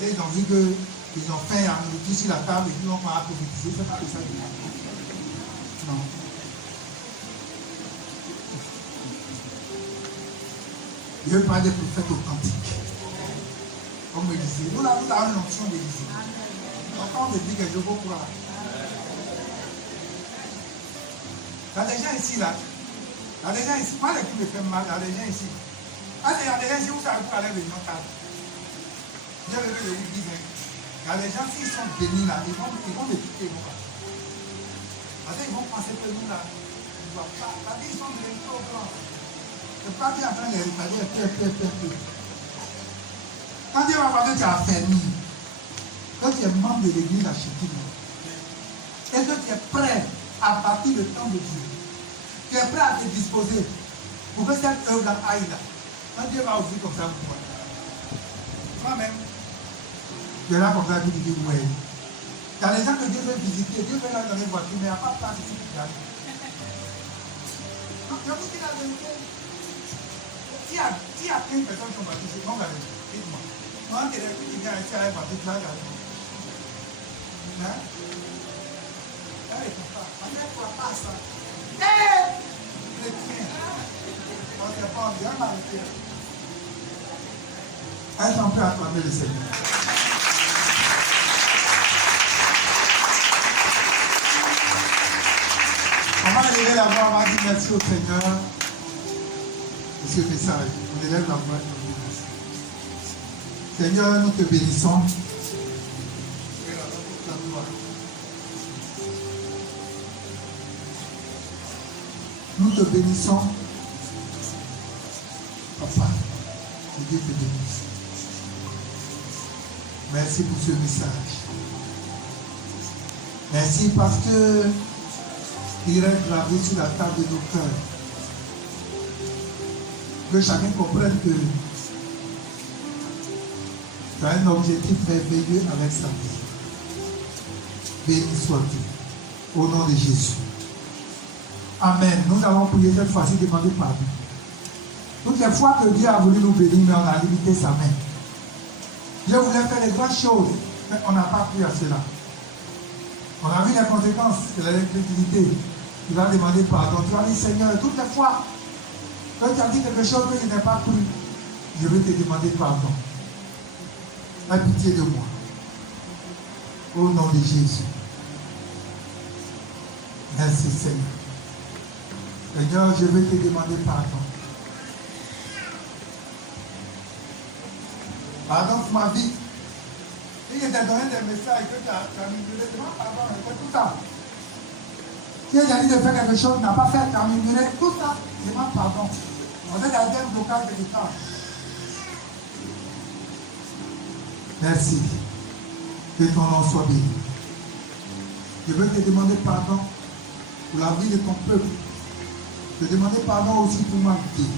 ils ont vu qu'ils ont fait un nourriture sur la table et qu'ils n'ont pas prophétisé. C'est pas de ça. Non. Je veux parler des prophètes authentiques. Comme Élisée. Nous avons une option d'Élisée. Donc quand on me dit que je veux croire. Il y a des gens ici là. Il y a des gens ici. Pas les qui me font mal. Il y a des gens ici. Il y a des gens ici où ça va aller venir en table. Je veux que je vous dise. Il y a des gens s'ils sont bénis là. Ils vont m'écouter. Parce qu'ils vont penser que nous là. Ils ne voient pas. Parce qu'ils sont bénis au grand. Le pas Dieu en train de les réparer peu. Quand Dieu va voir que tu as affermi, que tu es membre de l'église à Chiquine, et que tu es prêt à partir du temps de Dieu, tu es prêt à te disposer pour que cette œuvre aille là. Quand Dieu va ouvrir comme ça pour toi. Toi-même, tu es là comme ça, tu dis oui. Il y a des gens que Dieu veut visiter, Dieu veut leur donner une voiture, mais il n'y a pas de place ici pour garder. Je vous dis la vérité. S'il y a 15 personnes qui sont baptisées, non, regardez, dites-moi. Moi, il y a qui vient ici à être baptisé, là, regardez. Hein? Là, il ne faut pas. On ne pourra pas ça. Hé! Chrétien. On ne sait pas, on vient m'arrêter. Est-ce qu'on peut acclamer le Seigneur? On va lever la voix, on va dire merci au Seigneur pour ce message. On élève la voix et on dit merci. Seigneur, nous te bénissons. Nous te bénissons. Papa, que Dieu te bénisse. Merci pour ce message. Merci parce que il reste gravé sur la table de nos cœurs. Que chacun comprenne que tu as un objectif merveilleux avec sa vie. Béni sois-tu. Au nom de Jésus. Amen. Nous allons prier cette fois-ci, demander pardon. Toutes les fois que Dieu a voulu nous bénir, mais on a limité sa main. Dieu voulait faire les grandes choses, mais on n'a pas cru à cela. On a vu les conséquences de l'incrédulité. Tu vas demander pardon. Tu vas dire, Seigneur, toutes les fois que tu as dit quelque chose que je n'ai pas cru, je vais te demander pardon. Aie pitié de moi. Au nom de Jésus. Merci Seigneur. Seigneur, je vais te demander pardon. Pardon pour ma vie. Si je t'ai donné des messages que tu as murmuré, demande pardon, c'est tout ça. Si j'ai dit de faire quelque chose, tu n'as pas fait, tu as murmuré, tout ça, demande pardon. On est dans un blocage de l'État. Merci. Que ton nom soit béni. Je veux te demander pardon pour la vie de ton peuple. Je te demander pardon aussi pour ma vie.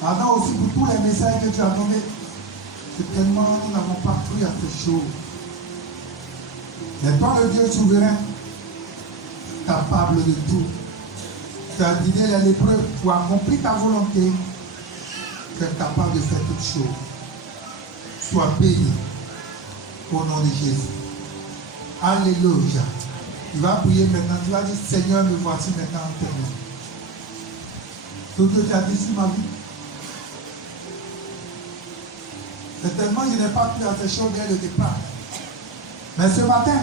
Pardon aussi pour tous les messages que tu as donnés. Certainement, nous n'avons pas cru à ces choses. Mais toi, le Dieu souverain, capable de tout, tu as guidé les lépreux pour accomplir ta volonté. Tu es capable de faire toutes choses. Sois béni au nom de Jésus. Alléluia. Tu vas prier maintenant. Tu vas dire, Seigneur, me voici maintenant en terre. Tout ce que tu as dit sur ma vie. Certainement, je n'ai pas cru à ces choses dès le départ. Mais ce matin,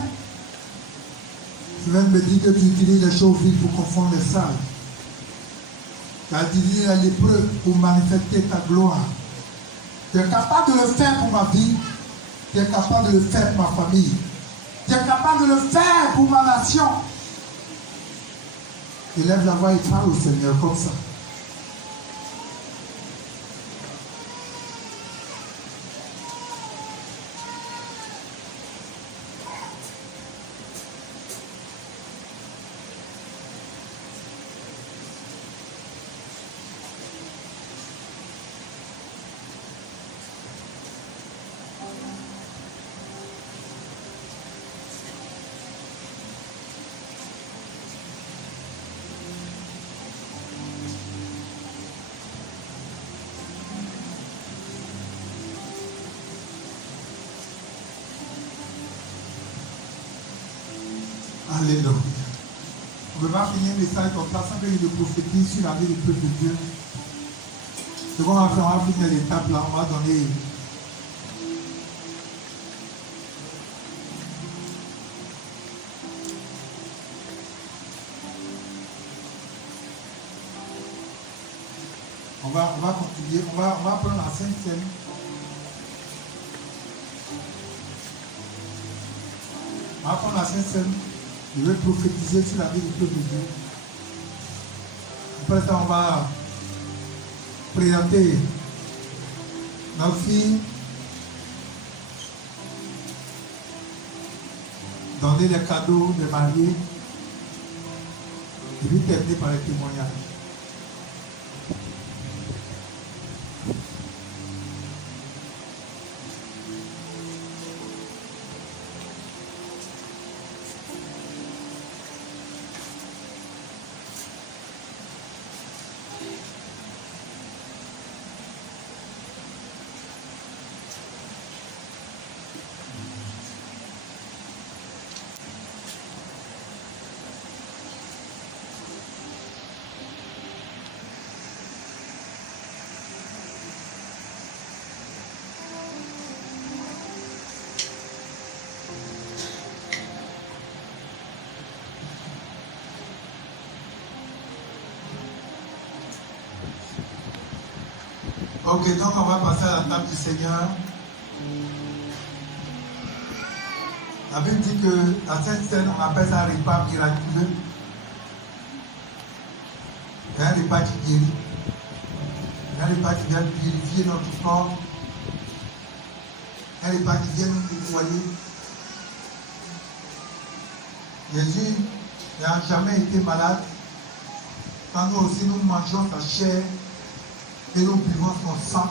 tu viens de me dire que tu utilises les choses vives pour confondre les sages. Tu as utilisé les lépreux pour manifester ta gloire. Tu es capable de le faire pour ma vie. Tu es capable de le faire pour ma famille. Tu es capable de le faire pour ma nation. Élève la voix et parle au Seigneur comme ça. Alléluia. On ne peut pas finir un message comme ça sans que je le prophétise sur la vie du peuple de Dieu. Ce qu'on va faire, on va finir l'étape là, on va donner. On va continuer, on va prendre la Sainte Seine. On va prendre la Sainte Seine. Je vais prophétiser sur la vie du peuple de Dieu. Après ça, on va présenter nos filles donner les cadeaux des mariés, et puis terminer par les témoignages. Ok, donc on va passer à la table du Seigneur. La Bible dit que dans cette scène, on appelle ça un repas miraculeux. C'est un repas qui guérit. C'est un repas qui vient purifier notre corps. Un repas qui vient nous nettoyer. Jésus n'a jamais été malade. Quand nous aussi nous mangeons sa chair, et nous buvons son sang.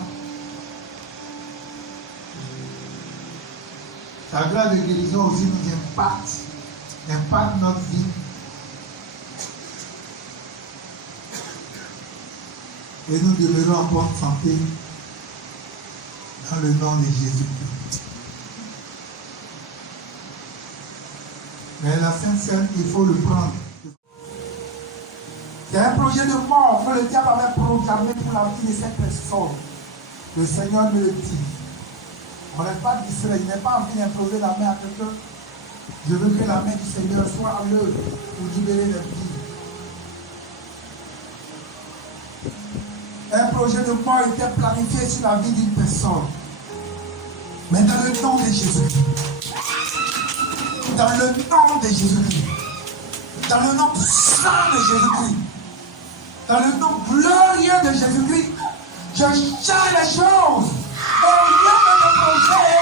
Sa grâce de guérison aussi nous impacte notre vie. Et nous demeurons en bonne santé dans le nom de Jésus-Christ. Mais la Sainte Seine, il faut le prendre. C'est un projet de mort que le diable avait programmé pour la vie de cette personne. Le Seigneur me le dit. On n'est pas distrait, il n'est pas envie d'imposer la main à quelqu'un. Je veux que la main du Seigneur soit à l'œuvre pour libérer les vies. Un projet de mort était planifié sur la vie d'une personne. Mais dans le nom de Jésus-Christ. Dans le nom de Jésus-Christ. Dans le nom puissant de Jésus-Christ. Dans le nom glorieux de Jésus-Christ, je change les choses. Et au lieu de mes projets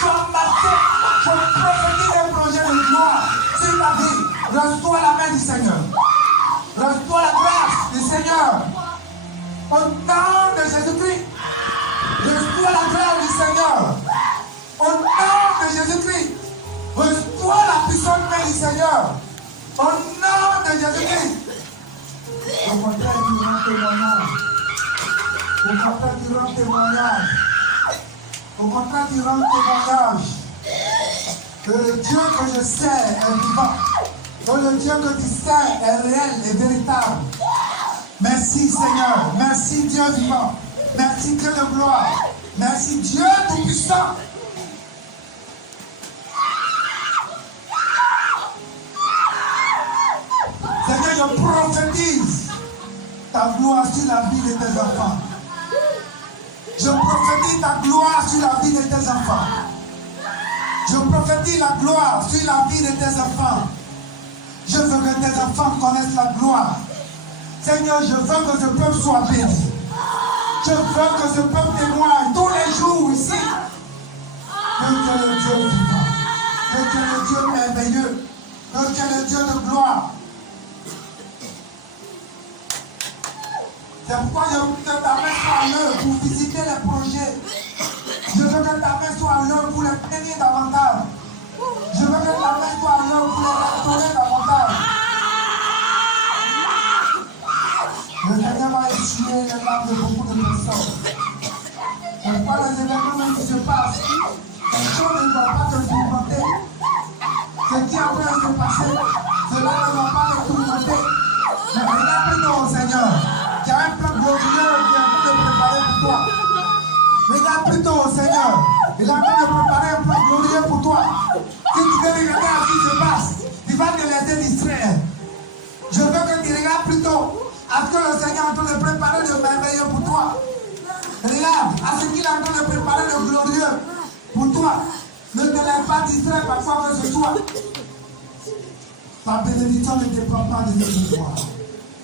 soient marqués, je prophétise un projet de gloire sur ta vie. Reçois la main du Seigneur. Reçois la grâce du Seigneur. Au nom de Jésus-Christ, reçois la grâce du Seigneur. Au nom de Jésus-Christ, reçois la puissante main du Seigneur. Au nom de Jésus-Christ. Au contraire, tu rends témoignage. Au contraire, tu rends témoignage. Au contraire, tu rends témoignage. Que le Dieu que je sais est vivant. Que le Dieu que tu sais est réel et véritable. Merci Seigneur. Merci Dieu vivant. Merci Dieu de gloire. Merci Dieu tout-puissant. Seigneur, je prophétise ta gloire sur la vie de tes enfants. Je prophétise ta gloire sur la vie de tes enfants. Je prophétise la gloire sur la vie de tes enfants. Je veux que tes enfants connaissent la gloire. Seigneur, je veux que ce peuple soit béni. Je veux que ce peuple témoigne tous les jours ici que tu es le Dieu vivant, que tu es le Dieu merveilleux, que tu es le Dieu de gloire. C'est pourquoi je veux que ta main soit à l'œuvre pour visiter les projets. Je veux que ta main soit à l'œuvre pour les bénir davantage. Je veux que ta main soit à l'œuvre pour les restaurer davantage. Le Seigneur va essuyer les larmes de beaucoup de personnes. C'est pourquoi les événements même qui se passent, les choses ne doivent pas te tourmenter. Ce qui est en train de se passer, cela ne va pas te tourmenter. Mais regarde plutôt au Seigneur. Il y a un plan glorieux qui est en train de préparer pour toi. Regarde plutôt au Seigneur. Il est en train de préparer un plan glorieux pour toi. Si tu veux regarder à ce qui se passe, tu vas te laisser distraire. Je veux que tu regardes plutôt à ce que le Seigneur est en train de préparer de merveilleux pour toi. Regarde à ce qu'il est en train de préparer de glorieux pour toi. Ne te laisse pas distraire par quoi que ce soit. Ta bénédiction ne dépend pas de tes pouvoirs.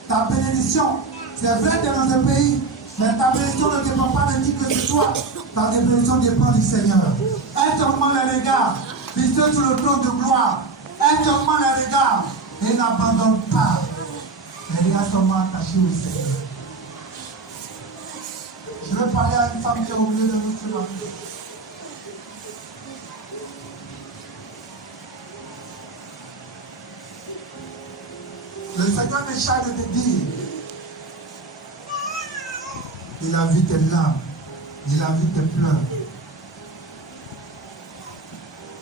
Ta bénédiction, c'est vrai dans ce pays, mais ta bénédiction ne dépend pas de qui que ce soit. Ta bénédiction dépend du Seigneur. Aide seulement les regards, fixés sur le trône de gloire. Elle seulement la regarde et n'abandonne pas. Elle est seulement attachée au Seigneur. Je vais parler à une femme qui est au milieu de nous ce matin. Le Seigneur me charge de te dire, il a vu tes larmes, il a vu tes pleurs.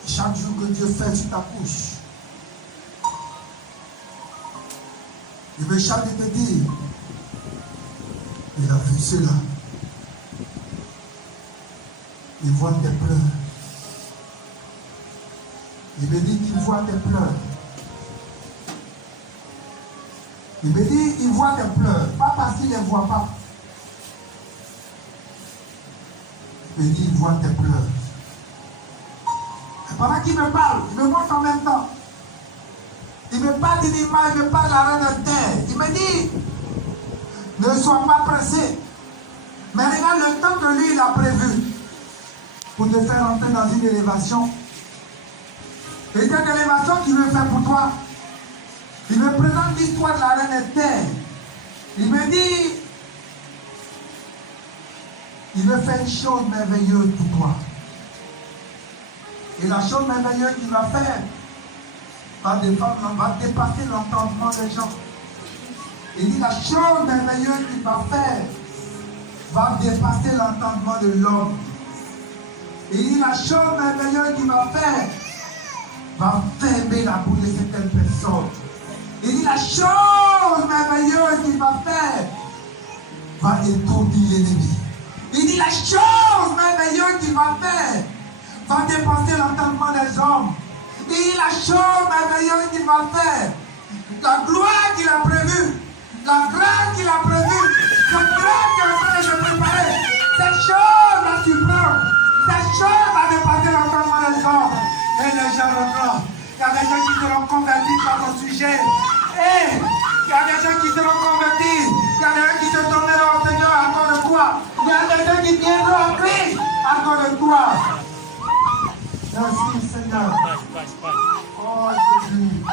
Chaque jour que Dieu fait sur ta couche, il me charge de te dire, il a vu cela. Il voit tes pleurs. Il me dit qu'il voit tes pleurs. Il me dit qu'il voit tes pleurs. Pas parce qu'il ne les voit pas. Il me dit qu'il voit tes pleurs. Et pendant qu'il me parle, il me montre en même temps. Il me parle d'une image, il me parle de la reine de terre. Il me dit, ne sois pas pressé. Mais regarde le temps que lui, il a prévu pour te faire entrer dans une élévation. Et cette élévation qu'il veut faire pour toi, il me présente l'histoire de la reine Esther. Il me dit, il veut faire une chose merveilleuse pour toi. Et la chose merveilleuse qu'il va faire va dépasser l'entendement des gens. Il dit, la chose merveilleuse qu'il va faire va dépasser l'entendement de l'homme. Et il dit, la chose merveilleuse qu'il va faire va fermer la bouche de certaines personnes. Il dit, la chose merveilleuse qu'il va faire va étourdir l'ennemi. Il dit, la chose merveilleuse qu'il va faire va dépasser l'entendement des hommes. Il dit, la chose merveilleuse qu'il va faire, la gloire qu'il a prévue, la grâce qu'il a prévue, la grâce qu'il est en train de se préparer, cette chose va suprême, cette chose va dépasser l'entendement des hommes. Et les gens reprennent. Il y a des gens qui seront convertis par ton sujet. Et il y a des gens qui seront convertis. Il y a des gens qui se tourneront au Seigneur à cause de toi. Il y a des gens qui viendront en Christ à cause de toi. Merci Seigneur. Oh Jésus.